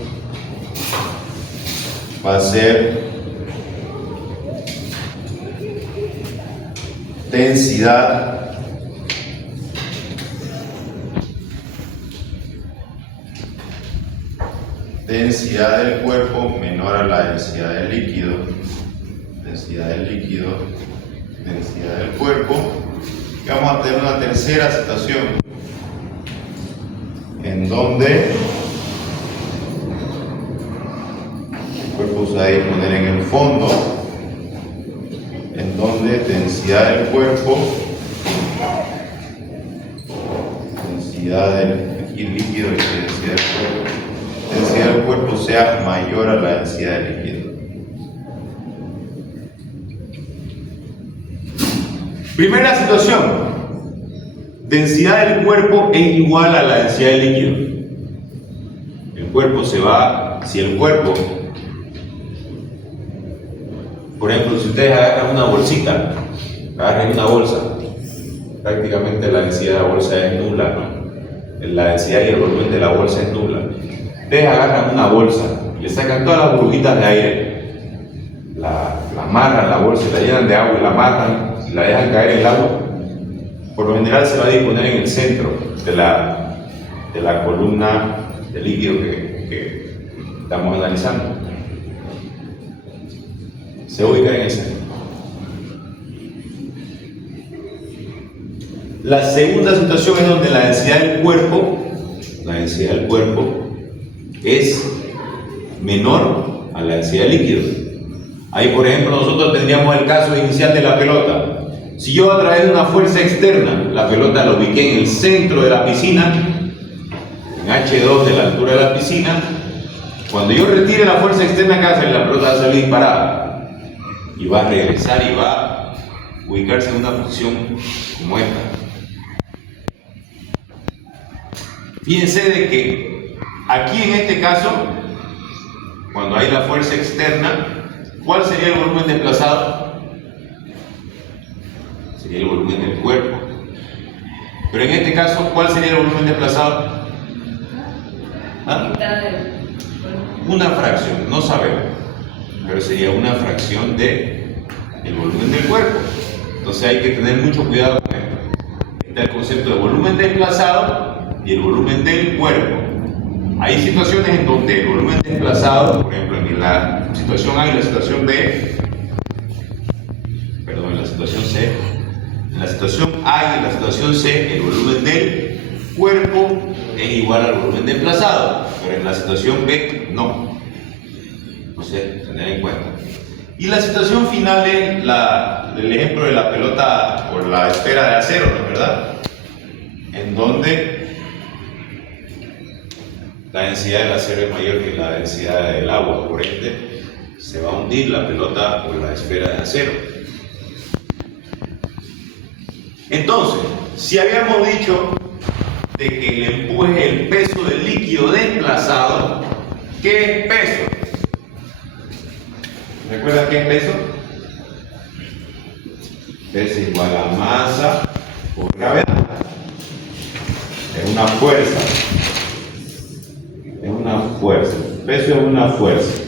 va a ser densidad densidad del cuerpo menor a la densidad del líquido, densidad del cuerpo, y vamos a tener una tercera situación en donde el cuerpo se va a disponer en el fondo, en donde densidad del cuerpo, densidad del líquido y densidad del cuerpo sea mayor a la densidad del líquido. Primera situación, densidad del cuerpo es igual a la densidad del líquido. El cuerpo se va, si el cuerpo, por ejemplo, si ustedes agarran una bolsita, agarran una bolsa, prácticamente la densidad de la bolsa es nula, ¿no? La densidad y el volumen de la bolsa es nula. Ustedes agarran una bolsa, le sacan todas las burbujitas de aire, la amarran la bolsa, la llenan de agua y la amarran y la dejan caer en el agua. Por lo general se va a disponer en el centro de la columna de líquido que estamos analizando. Se ubica en el centro. La segunda situación es donde la densidad del cuerpo es menor a la densidad del líquido. Ahí, por ejemplo, nosotros tendríamos el caso inicial de la pelota. Si yo a través de una fuerza externa, la pelota la ubiqué en el centro de la piscina, en H2 de la altura de la piscina, cuando yo retire la fuerza externa, ¿qué hace? La pelota va a salir disparada y va a regresar y va a ubicarse en una posición como esta. Fíjense de que aquí en este caso, cuando hay la fuerza externa, ¿cuál sería el volumen desplazado? Sería el volumen del cuerpo. Pero en este caso, ¿cuál sería el volumen desplazado? ¿Ah? Una fracción, no sabemos, pero sería una fracción del volumen del cuerpo. Entonces hay que tener mucho cuidado con esto. Está el concepto de volumen desplazado y el volumen del cuerpo. Hay situaciones en donde el volumen desplazado, por ejemplo en la situación A y la situación B, perdón, en la situación C, en la situación A y en la situación C, el volumen del cuerpo es igual al volumen desplazado, pero en la situación B no. Entonces, tener en cuenta. Y la situación final es del ejemplo de la pelota o la esfera de acero, ¿no es verdad? En donde la densidad del acero es mayor que la densidad del agua, por ende se va a hundir la pelota o la esfera de acero. Entonces, si habíamos dicho de que el empuje es el peso del líquido desplazado, ¿qué es peso? ¿Recuerdan qué es peso? Peso igual a masa por gravedad. Es una fuerza. Es una fuerza. Peso es una fuerza.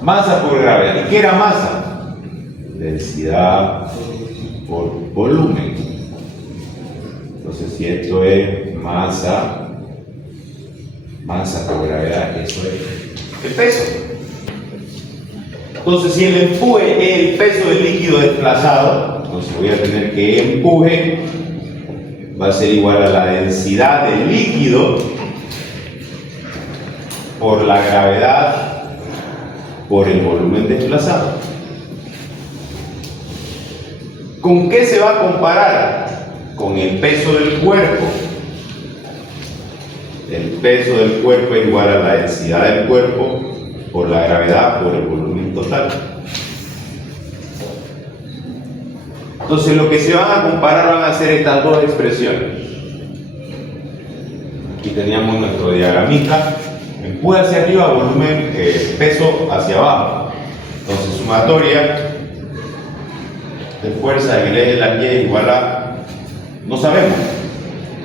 Masa por gravedad. ¿Y qué era masa? Densidad por volumen. Entonces, si esto es masa por gravedad, eso es el peso. Entonces, si el empuje es el peso del líquido desplazado, entonces voy a tener que empuje va a ser igual a la densidad del líquido por la gravedad por el volumen desplazado. ¿Con qué se va a comparar? Con el peso del cuerpo. El peso del cuerpo es igual a la densidad del cuerpo por la gravedad por el volumen total. Entonces lo que se van a comparar van a ser estas dos expresiones. Aquí teníamos nuestro diagramita. Empuje hacia arriba, volumen, peso hacia abajo. Entonces sumatoria de fuerza en el eje de la Y igual a, no sabemos,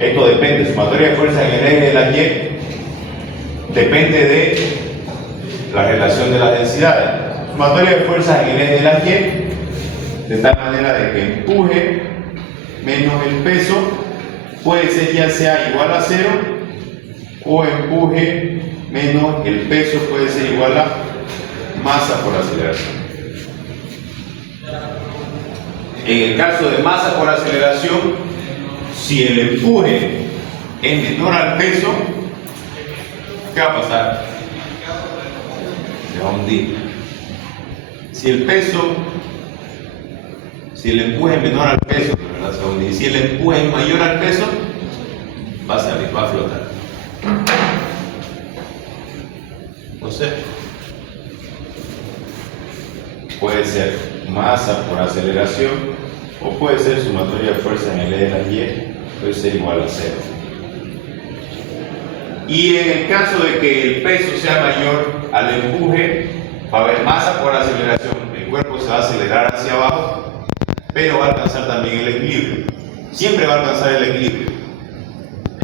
esto depende, sumatoria de fuerza en el eje de la Y depende de la relación de las densidades. Sumatoria de fuerza en el eje de la Y de tal manera de que empuje menos el peso puede ser ya sea igual a 0 o empuje menos el peso puede ser igual a masa por aceleración. En el caso de masa por aceleración, si el empuje es menor al peso, ¿qué va a pasar? Se va a hundir. Si el empuje es menor al peso, ¿verdad? Se va a hundir. Si el empuje es mayor al peso, va a salir, va a flotar. Entonces, puede ser masa por aceleración o puede ser sumatoria de fuerza en el E de la Y, puede ser igual a 0. Y en el caso de que el peso sea mayor al empuje, va a haber masa por aceleración, el cuerpo se va a acelerar hacia abajo, pero va a alcanzar también el equilibrio. Siempre va a alcanzar el equilibrio.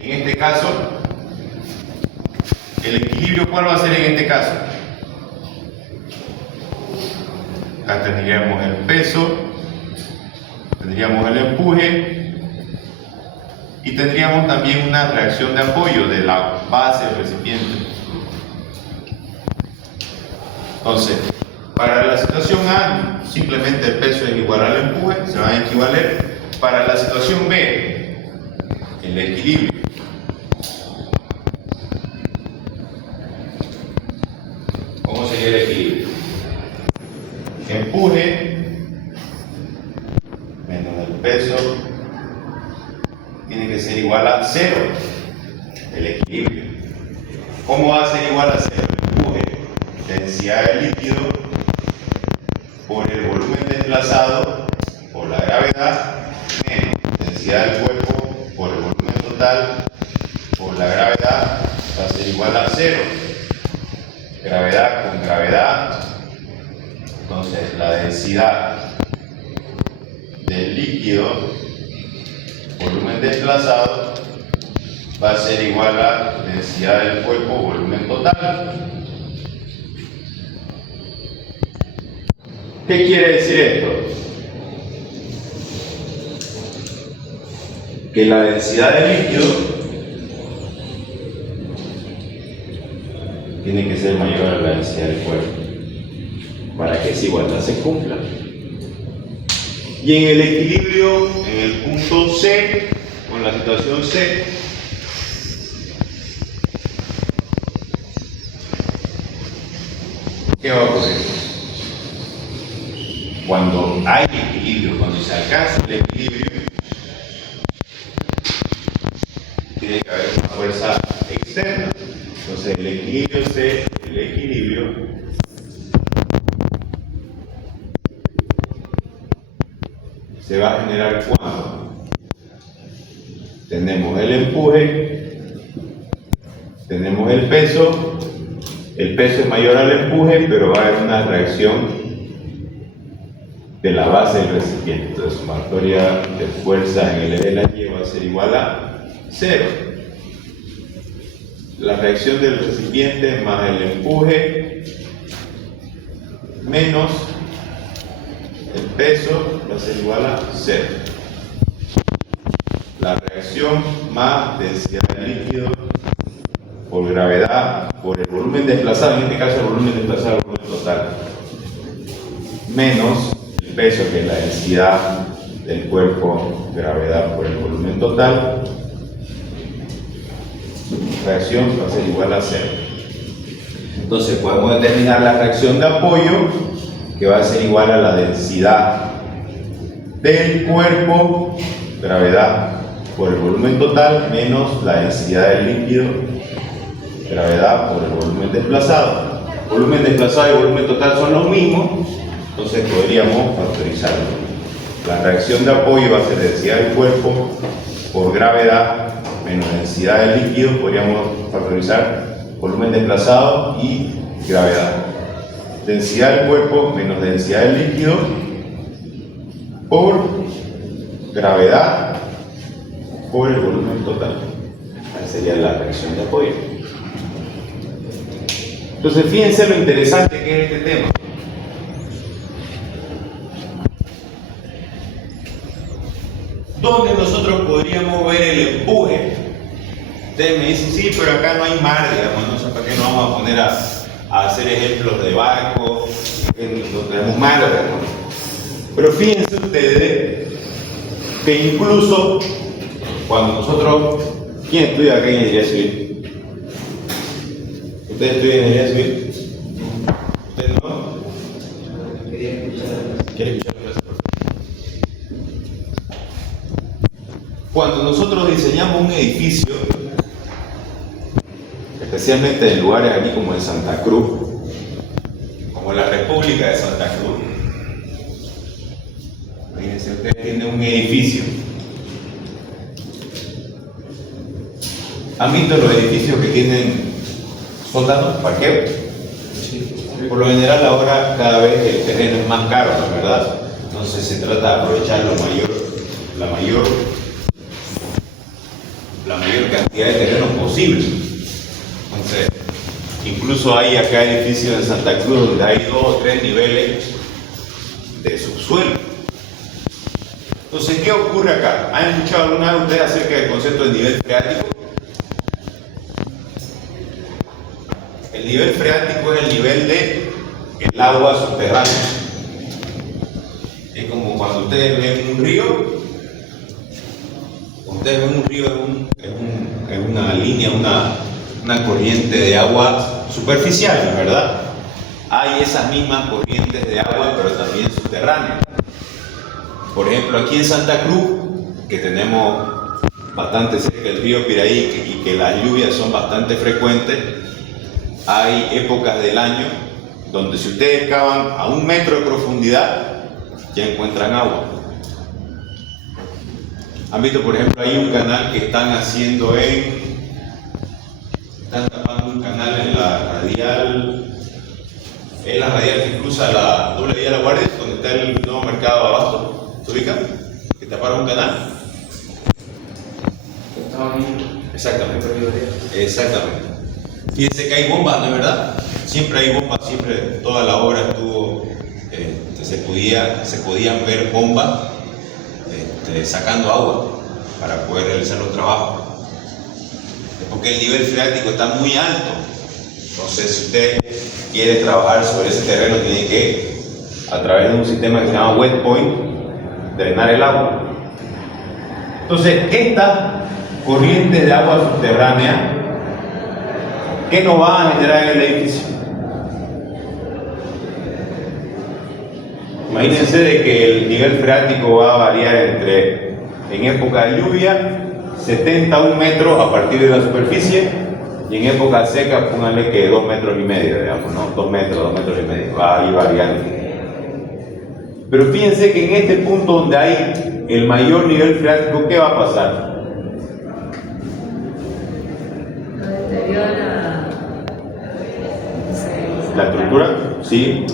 En este caso, ¿el equilibrio cuál va a ser en este caso? Acá tendríamos el peso, tendríamos el empuje y tendríamos también una reacción de apoyo de la base del recipiente. Entonces, para la situación A, simplemente el peso es igual al empuje, se van a equivaler. Para la situación B, el equilibrio. ¿Cómo sería el equilibrio? Empuje menos el peso tiene que ser igual a 0, el equilibrio. ¿Cómo va a ser igual a 0? El empuje, densidad del líquido por el volumen desplazado por la gravedad menos densidad del cuerpo por el volumen total por la gravedad va a ser igual a 0. Gravedad con gravedad, entonces la densidad del líquido, volumen desplazado, va a ser igual a densidad del cuerpo, volumen total. ¿Qué quiere decir esto? Que la densidad del líquido tiene que ser mayor a la densidad del cuerpo para que esa igualdad se cumpla. Y en el equilibrio, en el punto C, con la situación C, ¿qué va a ocurrir? Cuando hay equilibrio, cuando se alcanza el equilibrio, tiene que haber una fuerza externa. Entonces el equilibrio C, el equilibrio se va a generar cuando tenemos el empuje, tenemos el peso es mayor al empuje, pero va a haber una reacción de la base del recipiente. Entonces, sumatoria de fuerza en el E de la Y va a ser igual a 0. La reacción del recipiente más el empuje menos el peso va a ser igual a 0. La reacción más densidad del líquido por gravedad, por el volumen desplazado, en este caso el volumen desplazado, el volumen total, menos el peso, que es la densidad del cuerpo, gravedad por el volumen total, reacción va a ser igual a 0. Entonces podemos determinar la reacción de apoyo, que va a ser igual a la densidad del cuerpo, gravedad por el volumen total, menos la densidad del líquido, gravedad por el volumen desplazado. Volumen desplazado y volumen total son los mismos, entonces podríamos factorizarlo. La reacción de apoyo va a ser densidad del cuerpo por gravedad menos densidad del líquido, podríamos factorizar volumen desplazado y gravedad. Densidad del cuerpo menos densidad del líquido por gravedad por el volumen total. Esa sería la reacción de apoyo. Entonces, fíjense lo interesante que es este tema. ¿Dónde nosotros podríamos ver el empuje Ustedes me dicen, sí, pero acá no hay mar, digamos, no sé para qué nos vamos a poner a hacer ejemplos de barco, no tenemos mar, digamos. Pero fíjense ustedes que incluso cuando nosotros, ¿quién estudia acá en ingeniería civil? ¿Ustedes estudian ingeniería civil? ¿Ustedes no? ¿Quieren escuchar? Cuando nosotros diseñamos un edificio, especialmente en lugares aquí como en Santa Cruz, como en la República de Santa Cruz, imagínense, ustedes tienen un edificio. ¿Han visto los edificios que tienen sótanos, parqueo? Por lo general ahora cada vez el terreno es más caro, ¿no? ¿Verdad? Entonces se trata de aprovechar la mayor cantidad de terreno posible. Entonces, incluso hay acá edificios en Santa Cruz donde hay 2 o 3 niveles de subsuelo. Entonces, ¿qué ocurre acá? ¿Han escuchado alguna vez ustedes acerca del concepto de nivel freático? El nivel freático es el nivel del agua subterránea. Es como cuando ustedes ven un río. Ustedes ven un río, es una línea, una corriente de agua superficial, ¿verdad? Hay esas mismas corrientes de agua, pero también subterráneas. Por ejemplo, aquí en Santa Cruz, que tenemos bastante cerca del río Piraí y que las lluvias son bastante frecuentes, hay épocas del año donde si ustedes cavan a 1 metro de profundidad, ya encuentran agua. Han visto, por ejemplo, hay un canal que están haciendo están tapando un canal en la radial, que cruza la doble vía de La Guardia, donde está el nuevo mercado de abasto. ¿Se ubican? Que taparon un canal. Exactamente. Exactamente. Fíjense que hay bombas, ¿no es verdad? Siempre hay bombas, siempre, toda la obra estuvo, se podían ver bombas sacando agua para poder realizar los trabajos. Es porque el nivel freático está muy alto. Entonces, si usted quiere trabajar sobre ese terreno, tiene que, a través de un sistema que se llama wet point, drenar el agua. Entonces, estas corrientes de agua subterránea, ¿qué nos van a generar en el edificio? Imagínense de que el nivel freático va a variar en época de lluvia, 70 a 1 metro a partir de la superficie, y en época seca, pónganle que 2 metros y medio, digamos, ¿no? 2 metros y medio, va a ir variando. Pero fíjense que en este punto donde hay el mayor nivel freático, ¿qué va a pasar? ¿La estructura? Sí.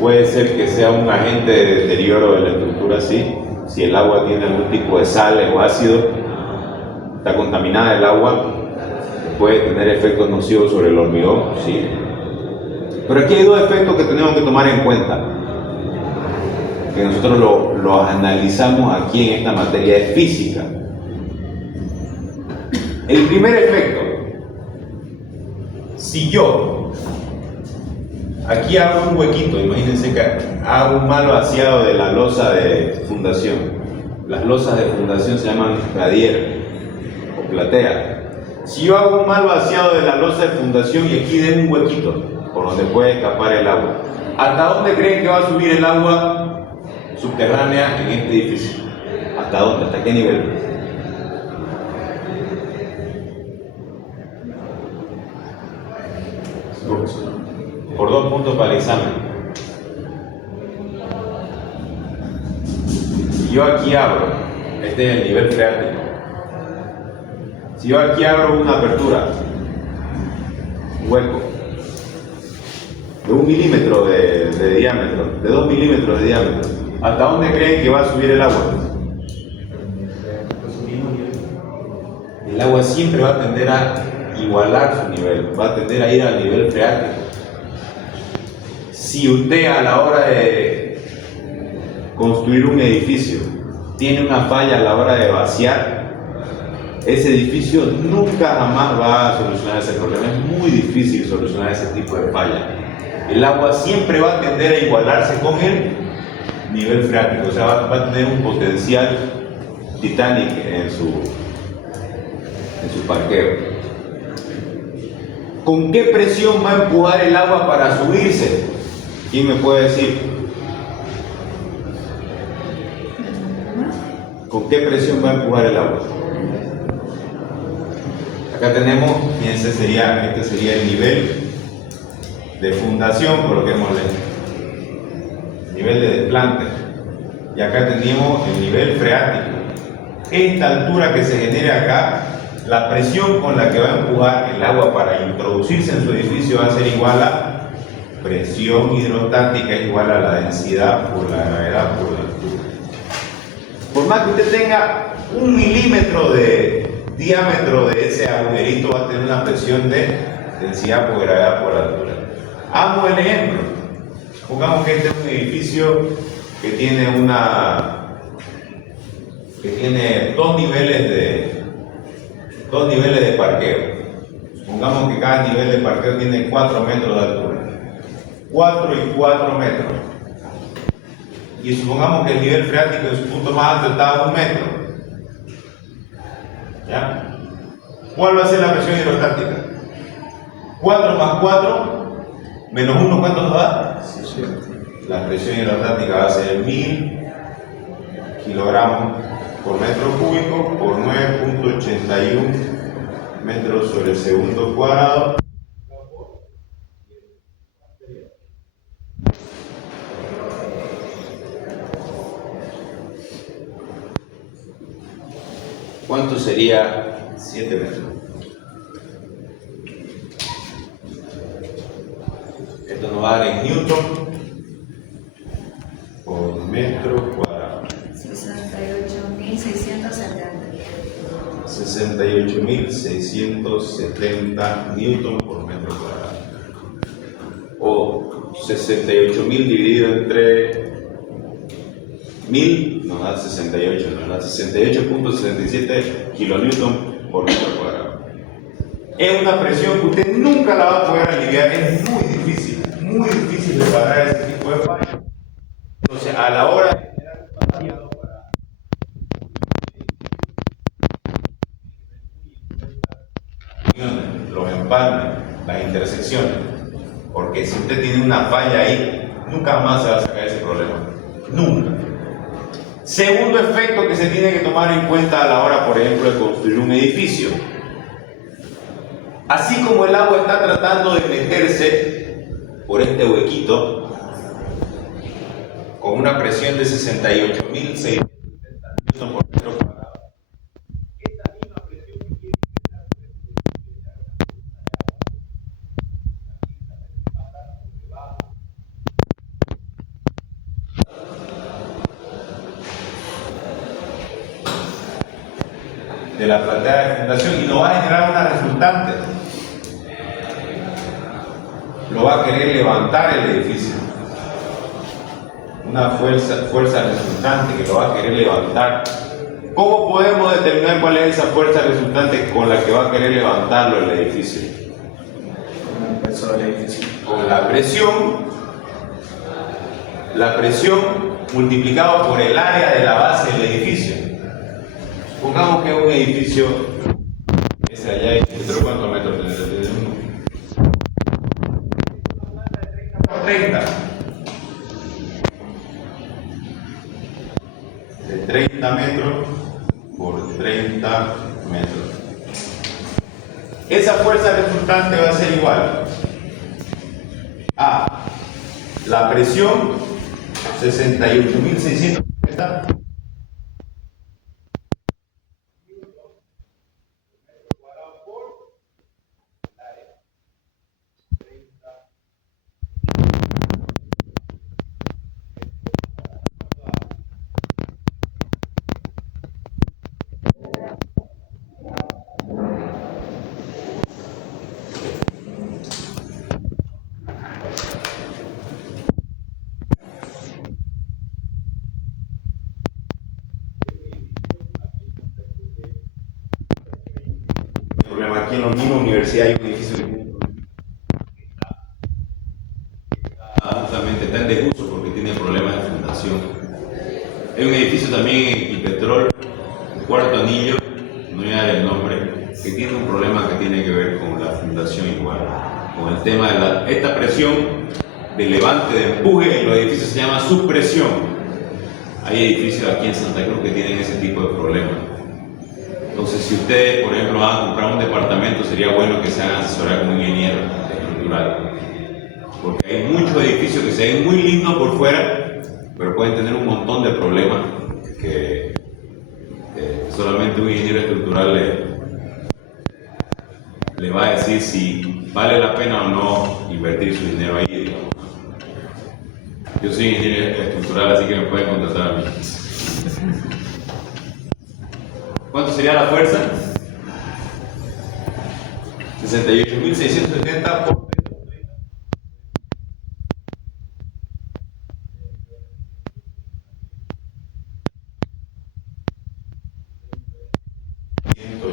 Puede ser que sea un agente de deterioro de la estructura, sí. Si el agua tiene algún tipo de sal o ácido, está contaminada el agua, puede tener efectos nocivos sobre el hormigón, sí. Pero aquí hay 2 efectos que tenemos que tomar en cuenta, que nosotros los analizamos aquí en esta materia de física. El primer efecto, si yo aquí hago un huequito, imagínense que hago un mal vaciado de la losa de fundación. Las losas de fundación se llaman radier o platea. Si yo hago un mal vaciado de la losa de fundación y aquí den un huequito por donde puede escapar el agua, ¿hasta dónde creen que va a subir el agua subterránea en este edificio? ¿Hasta dónde? ¿Hasta qué nivel? Por 2 puntos para el examen. Si yo aquí abro, este es el nivel freático. Si yo aquí abro una apertura, un hueco, de 1 milímetro de diámetro, de 2 milímetros de diámetro, ¿hasta dónde creen que va a subir el agua? El agua siempre va a tender a igualar su nivel, va a tender a ir al nivel freático. Si usted a la hora de construir un edificio tiene una falla a la hora de vaciar, ese edificio nunca jamás va a solucionar ese problema. Es muy difícil solucionar ese tipo de falla. El agua siempre va a tender a igualarse con el nivel freático, o sea, va a tener un potencial Titanic en su parqueo. ¿Con qué presión va a empujar el agua para subirse? ¿Quién me puede decir? ¿Con qué presión va a empujar el agua? Acá tenemos, este sería el nivel de fundación, coloquémosle, nivel de desplante. Y acá tenemos el nivel freático. Esta altura que se genera acá, la presión con la que va a empujar el agua para introducirse en su edificio va a ser igual a presión hidrostática, es igual a la densidad por la gravedad por la altura. Por más que usted tenga 1 milímetro de diámetro de ese agujerito, va a tener una presión de densidad por gravedad por la altura. Hago el ejemplo. Pongamos que este es un edificio que tiene dos niveles de parqueo. Pongamos que cada nivel de parqueo tiene 4 metros de altura. 4 y 4 metros. Y supongamos que el nivel freático en su punto más alto está a 1 metro. ¿Ya? ¿Cuál va a ser la presión hidrostática? 4 más 4 menos 1, ¿cuánto nos da? 600. La presión hidrostática va a ser 1000 kilogramos por metro cúbico por 9.81 metros sobre segundo cuadrado. ¿Cuánto sería 7 metros? Esto nos va a dar en newton por metro cuadrado. 68.670 newton por metro cuadrado. O 68.000 dividido entre 1000 nos da 68, nos da 68.67 kilonewton por metro cuadrado. Es una presión que usted nunca la va a poder aliviar, es muy difícil de parar ese tipo de fallas. Entonces, a la hora de generar un vaciado para los empalmes, las intersecciones, porque si usted tiene una falla ahí, nunca más se va a sacar ese problema. Nunca. Segundo efecto que se tiene que tomar en cuenta a la hora, por ejemplo, de construir un edificio. Así como el agua está tratando de meterse por este huequito con una presión de 68.670 newton por metro cuadrado, esta misma presión que quiere de la platea de fundación y no va a generar una resultante. Lo va a querer levantar el edificio. Una fuerza resultante que lo va a querer levantar. ¿Cómo podemos determinar cuál es esa fuerza resultante con la que va a querer levantarlo el edificio? Con el peso del edificio. Con la presión multiplicado por el área de la base del edificio. Pongamos que un edificio ese allá es ¿cuántos metros tiene? 30 de 30 metros por 30 metros. Esa fuerza resultante va a ser igual a la presión 68.670 universidad hay un edificio que justamente está en desuso porque tiene problemas de fundación. Hay un edificio también en Equipetrol, Cuarto Anillo, no voy a dar el nombre, que tiene un problema que tiene que ver con la fundación igual, con el tema de esta presión de levante, de empuje en los edificios se llama subpresión. Hay edificios aquí en Santa Cruz que tienen ese tipo de problemas. Entonces, si ustedes, por ejemplo, van a comprar un departamento, sería bueno que se hagan asesorar con un ingeniero estructural. Porque hay muchos edificios que se ven muy lindos por fuera, pero pueden tener un montón de problemas que solamente un ingeniero estructural le va a decir si vale la pena o no invertir su dinero ahí, digamos. Yo soy ingeniero estructural, así que me pueden contratar a mí. ¿Cuánto sería la fuerza? 68.670 por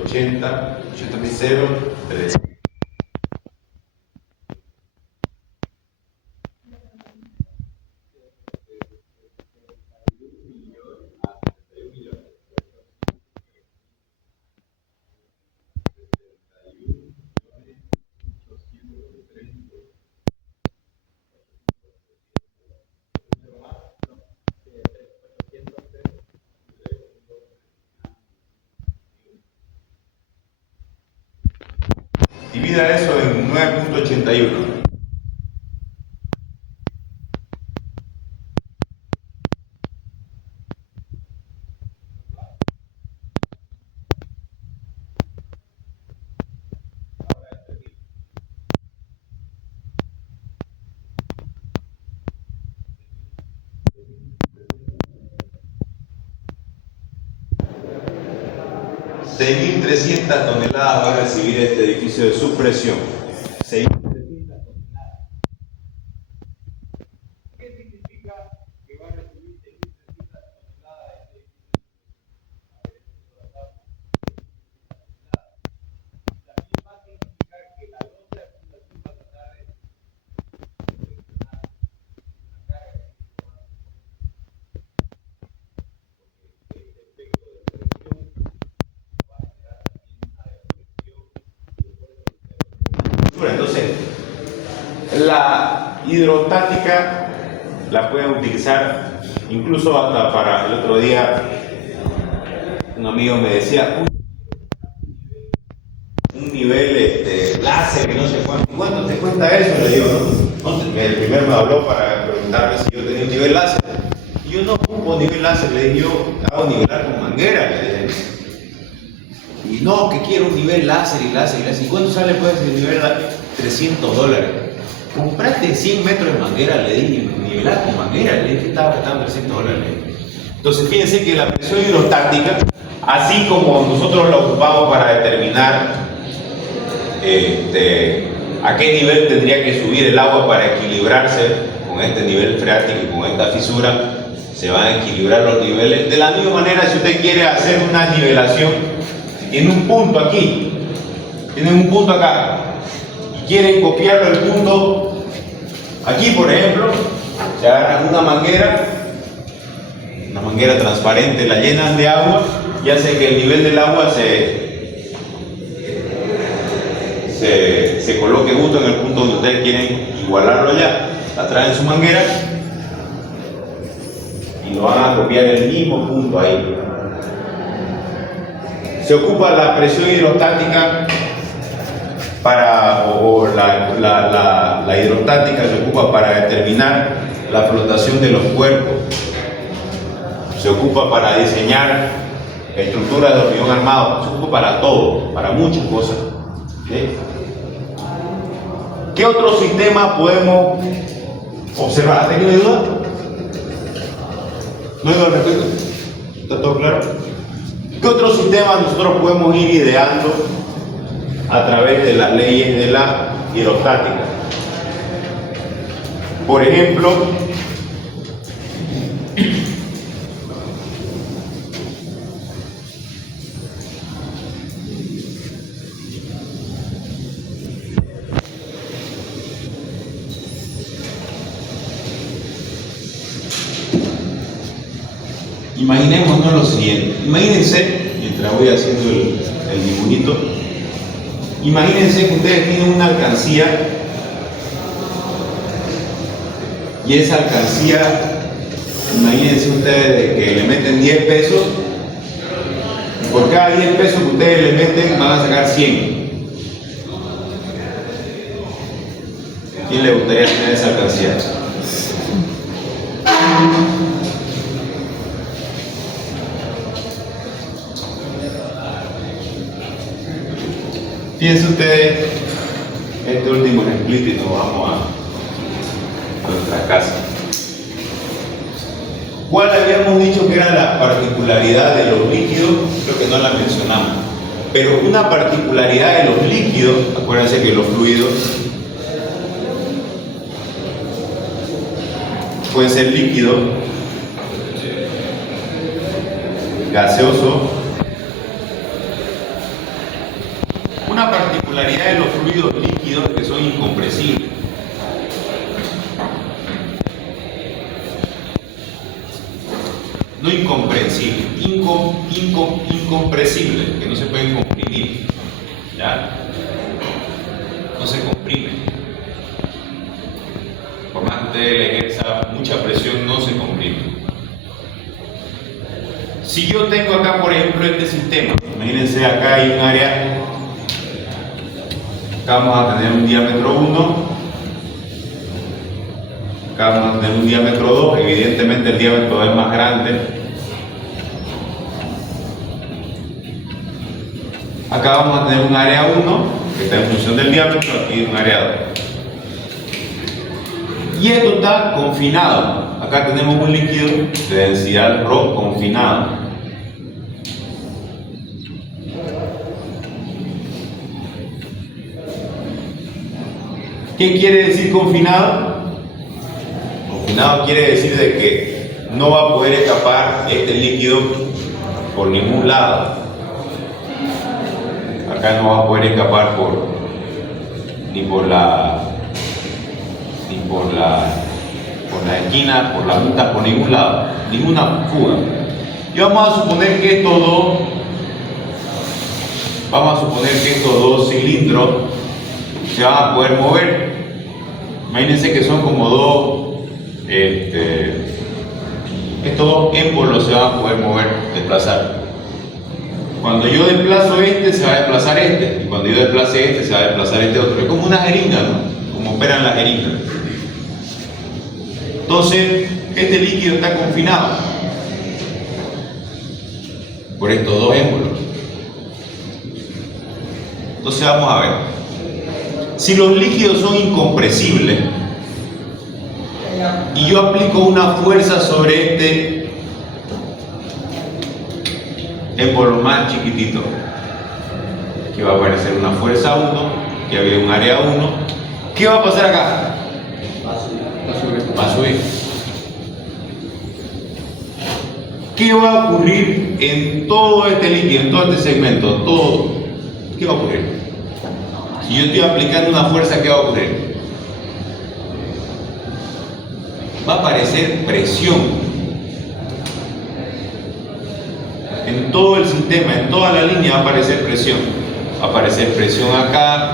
180.003. Divida eso en 9.81. $6.300 toneladas va a recibir este edificio de subpresión. 6.300 toneladas. ¿Qué significa que va a recibir 6.300 toneladas de este edificio? También va a significar que la losa de fundación va a tratar de seleccionar una carga porque este efecto de presión va a generar también una depresión y después. Entonces, la hidrostática la pueden utilizar incluso hasta para el otro día. Un amigo me decía un nivel láser, que no sé cuánto te cuesta eso. Le digo, no, el primero me habló para preguntarme si yo tenía un nivel láser. Y yo no ocupo nivel láser, le dije, yo hago nivelar con manguera, le dije. Y no, que quiero un nivel láser y láser y láser. ¿Y cuánto sale pues el nivel láser? $300. Comprate 100 metros de manguera, le dije, nivelar con manguera, le dije que estaba gastando $300. Entonces fíjense que la presión hidrostática, así como nosotros la ocupamos para determinar a qué nivel tendría que subir el agua para equilibrarse con este nivel freático y con esta fisura, se van a equilibrar los niveles. De la misma manera, si usted quiere hacer una nivelación, si tiene un punto aquí, tienen un punto acá, y quieren copiarlo el punto aquí, por ejemplo, se agarran una manguera transparente, la llenan de agua y hace que el nivel del agua se coloque justo en el punto donde ustedes quieren igualarlo allá. La traen su manguera y lo van a copiar en el mismo punto ahí. Se ocupa la presión hidrostática la hidrostática se ocupa para determinar la flotación de los cuerpos. Se ocupa para diseñar estructuras de hormigón armado. Se ocupa para todo, para muchas cosas. ¿Sí? ¿Qué otro sistema podemos observar? ¿Has tenido duda? ¿No hay duda al respecto? ¿Está todo claro? ¿Qué otro sistema nosotros podemos ir ideando a través de las leyes de la hidrostática? Por ejemplo, imaginémonos lo siguiente. Imagínense, mientras voy haciendo el dibujito, imagínense que ustedes tienen una alcancía y esa alcancía, imagínense ustedes que le meten 10 pesos. Por cada 10 pesos que ustedes le meten van a sacar 100. ¿Quién le gustaría tener esa alcancía? Fíjense ustedes este último split y nos vamos a nuestra casa. ¿Cuál habíamos dicho que era la particularidad de los líquidos? Creo que no la mencionamos. Pero una particularidad de los líquidos, acuérdense que los fluidos pueden ser líquido, gaseoso. Una particularidad de los fluidos líquidos es que son incompresibles. No incomprensibles, incompresibles, que no se pueden comprimir. ¿Ya? No se comprimen. Por más que usted le ejerza mucha presión, no se comprime. Si yo tengo acá, por ejemplo, este sistema, imagínense, acá hay un área. Acá vamos a tener un diámetro 1, acá vamos a tener un diámetro 2, evidentemente el diámetro es más grande. Acá vamos a tener un área 1, que está en función del diámetro, aquí un área 2. Y esto está confinado. Acá tenemos un líquido de densidad ρ confinado. ¿Qué quiere decir confinado? Confinado quiere decir de que no va a poder escapar este líquido por ningún lado. Acá no va a poder escapar ni por la esquina, por la punta, por ningún lado, ninguna fuga. Y vamos a suponer que estos dos cilindros se van a poder mover. Imagínense que son como estos dos émbolos se van a poder mover, desplazar. Cuando yo desplazo este, se va a desplazar este, y cuando yo desplace este, se va a desplazar este otro. Es como una jeringa, ¿no? Como operan las jeringas. Entonces, este líquido está confinado por estos dos émbolos. Entonces vamos a ver. Si los líquidos son incompresibles y yo aplico una fuerza sobre este émbolo más chiquitito, aquí va a aparecer una fuerza 1, que había un área 1, ¿qué va a pasar acá? Va a subir. ¿Qué va a ocurrir en todo este líquido, en todo este segmento? Todo. ¿Qué va a ocurrir? Si yo estoy aplicando una fuerza, ¿qué va a ocurrir? Va a aparecer presión en todo el sistema, en toda la línea va a aparecer presión. Va a aparecer presión acá,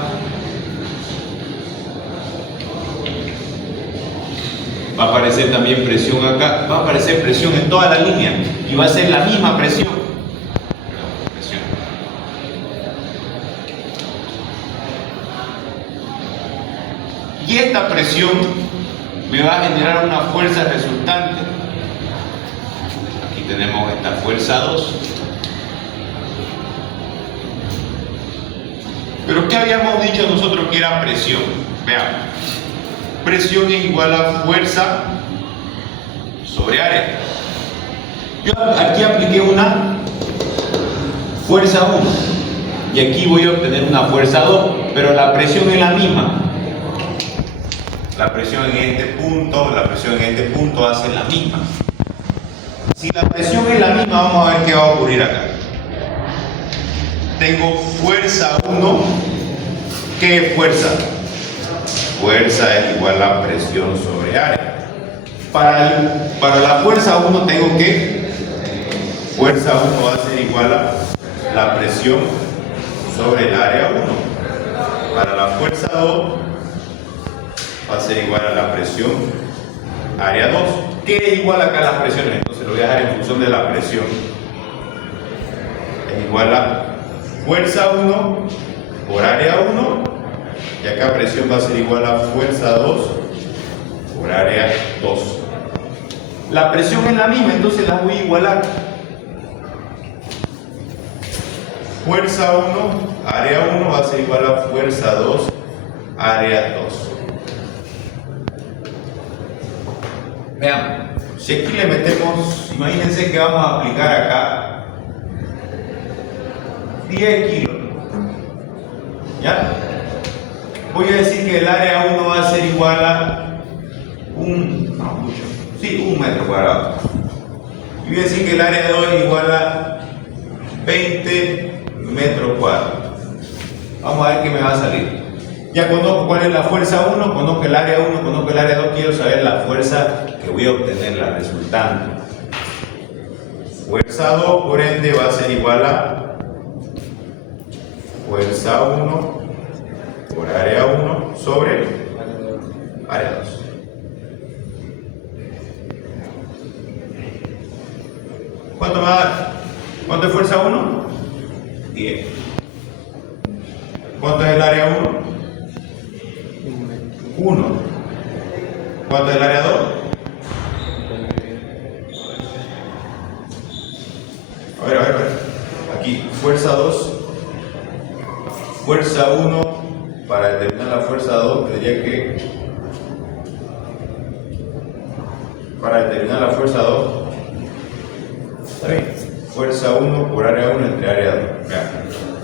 va a aparecer también presión acá, va a aparecer presión en toda la línea y va a ser la misma presión. Y esta presión me va a generar una fuerza resultante. Aquí tenemos esta fuerza 2. Pero ¿qué habíamos dicho nosotros que era presión? Veamos. Presión es igual a fuerza sobre área. Yo aquí apliqué una fuerza 1 y aquí voy a obtener una fuerza 2, pero la presión es la misma. La presión en este punto, la presión en este punto hacen la misma. Si la presión es la misma, vamos a ver qué va a ocurrir acá. Tengo fuerza 1. ¿Qué es fuerza? Fuerza es igual a presión sobre área. Para la fuerza 1 tengo que fuerza 1 va a ser igual a la presión sobre el área 1. Para la fuerza 2 va a ser igual a la presión área 2. ¿Qué es igual acá a las presiones? Entonces lo voy a dejar en función de la presión. Es igual a fuerza 1 por área 1, y acá presión va a ser igual a fuerza 2 por área 2. La presión es la misma, entonces las voy a igualar. Fuerza 1, área 1 va a ser igual a fuerza 2, área 2. Vean, si aquí le metemos, imagínense que vamos a aplicar acá 10 kilos. ¿Ya? Voy a decir que el área 1 va a ser igual a un metro cuadrado. Y voy a decir que el área 2 es igual a 20 metros cuadrados. Vamos a ver qué me va a salir. Ya conozco cuál es la fuerza 1, conozco el área 1, conozco el área 2, quiero saber la fuerza que voy a obtener, la resultante. Fuerza 2, por ende, va a ser igual a fuerza 1 por área 1 sobre área 2. ¿Cuánto me va a dar? ¿Cuánto es fuerza 1? 10. ¿Cuánto es el área 1? 1. ¿Cuánto es el área 2? A ver. Aquí, fuerza 2. Fuerza 1, para determinar la fuerza 2, tendría que... Para determinar la fuerza 2, ¿está bien? Fuerza 1 por área 1 entre área 2. Vean.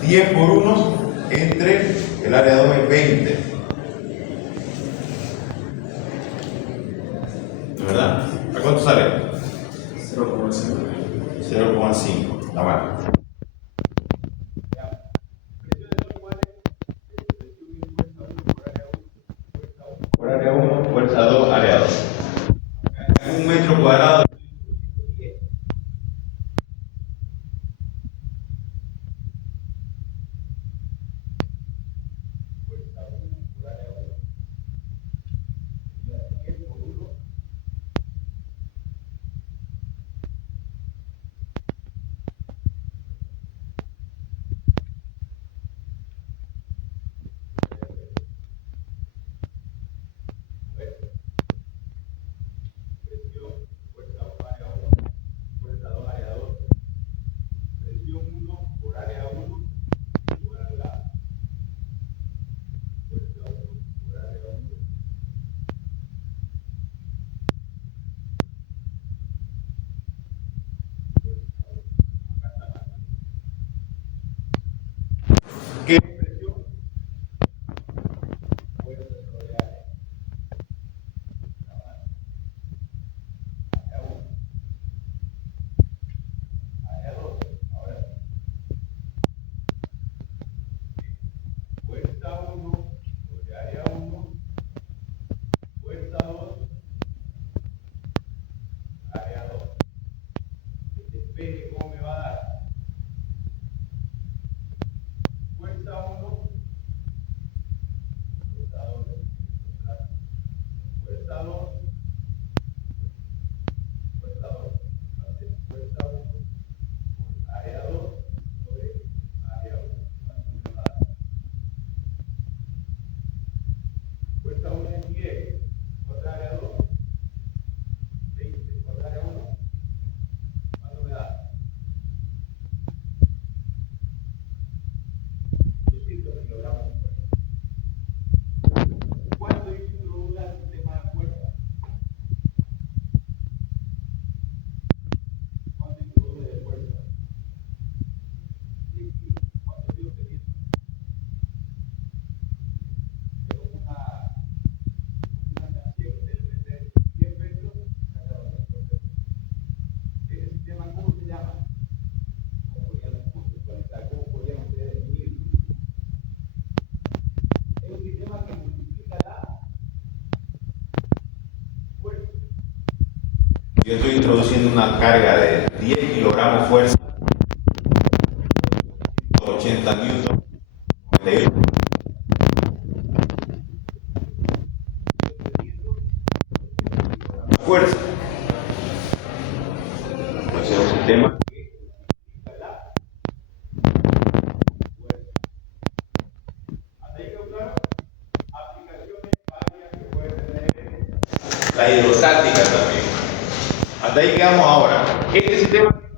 10 por 1 entre el área 2 es 20. ¿Verdad? ¿A cuánto sale? 0,5. 0,5. La mano. Por área 1, fuerza 2, área 2. Un metro cuadrado. ¿Qué presión? Fuerza sobre área. Área 1. Área 2. Ahora sí. Fuerza 1 sobre área 1. Fuerza 2. Área 2. El despeje, ¿cómo me va a dar? Fuerza 1. Fuerza 2. Fuerza 2. Fuerza 2. Va a ser fuerza 1 por área 2 sobre área 1. ¿Cuánto me va a dar? Fuerza 1 es 10. ¿Cuánto área 2? 20. ¿Cuánto área 1? ¿Cuánto me da? 200 kilogramos de fuerza. ¿Cuánto introduce el sistema de fuerza? ¿Cuánto introduce de fuerza? 10 kilos. ¿Cuánto kilos te tiene? Es como una canción, ustedes Yo estoy introduciendo una carga de 10 kilogramos fuerza, 80 newton, fuerza. Entonces es un sistema la hidrostática también. Hasta ahí quedamos ahora. Este sistema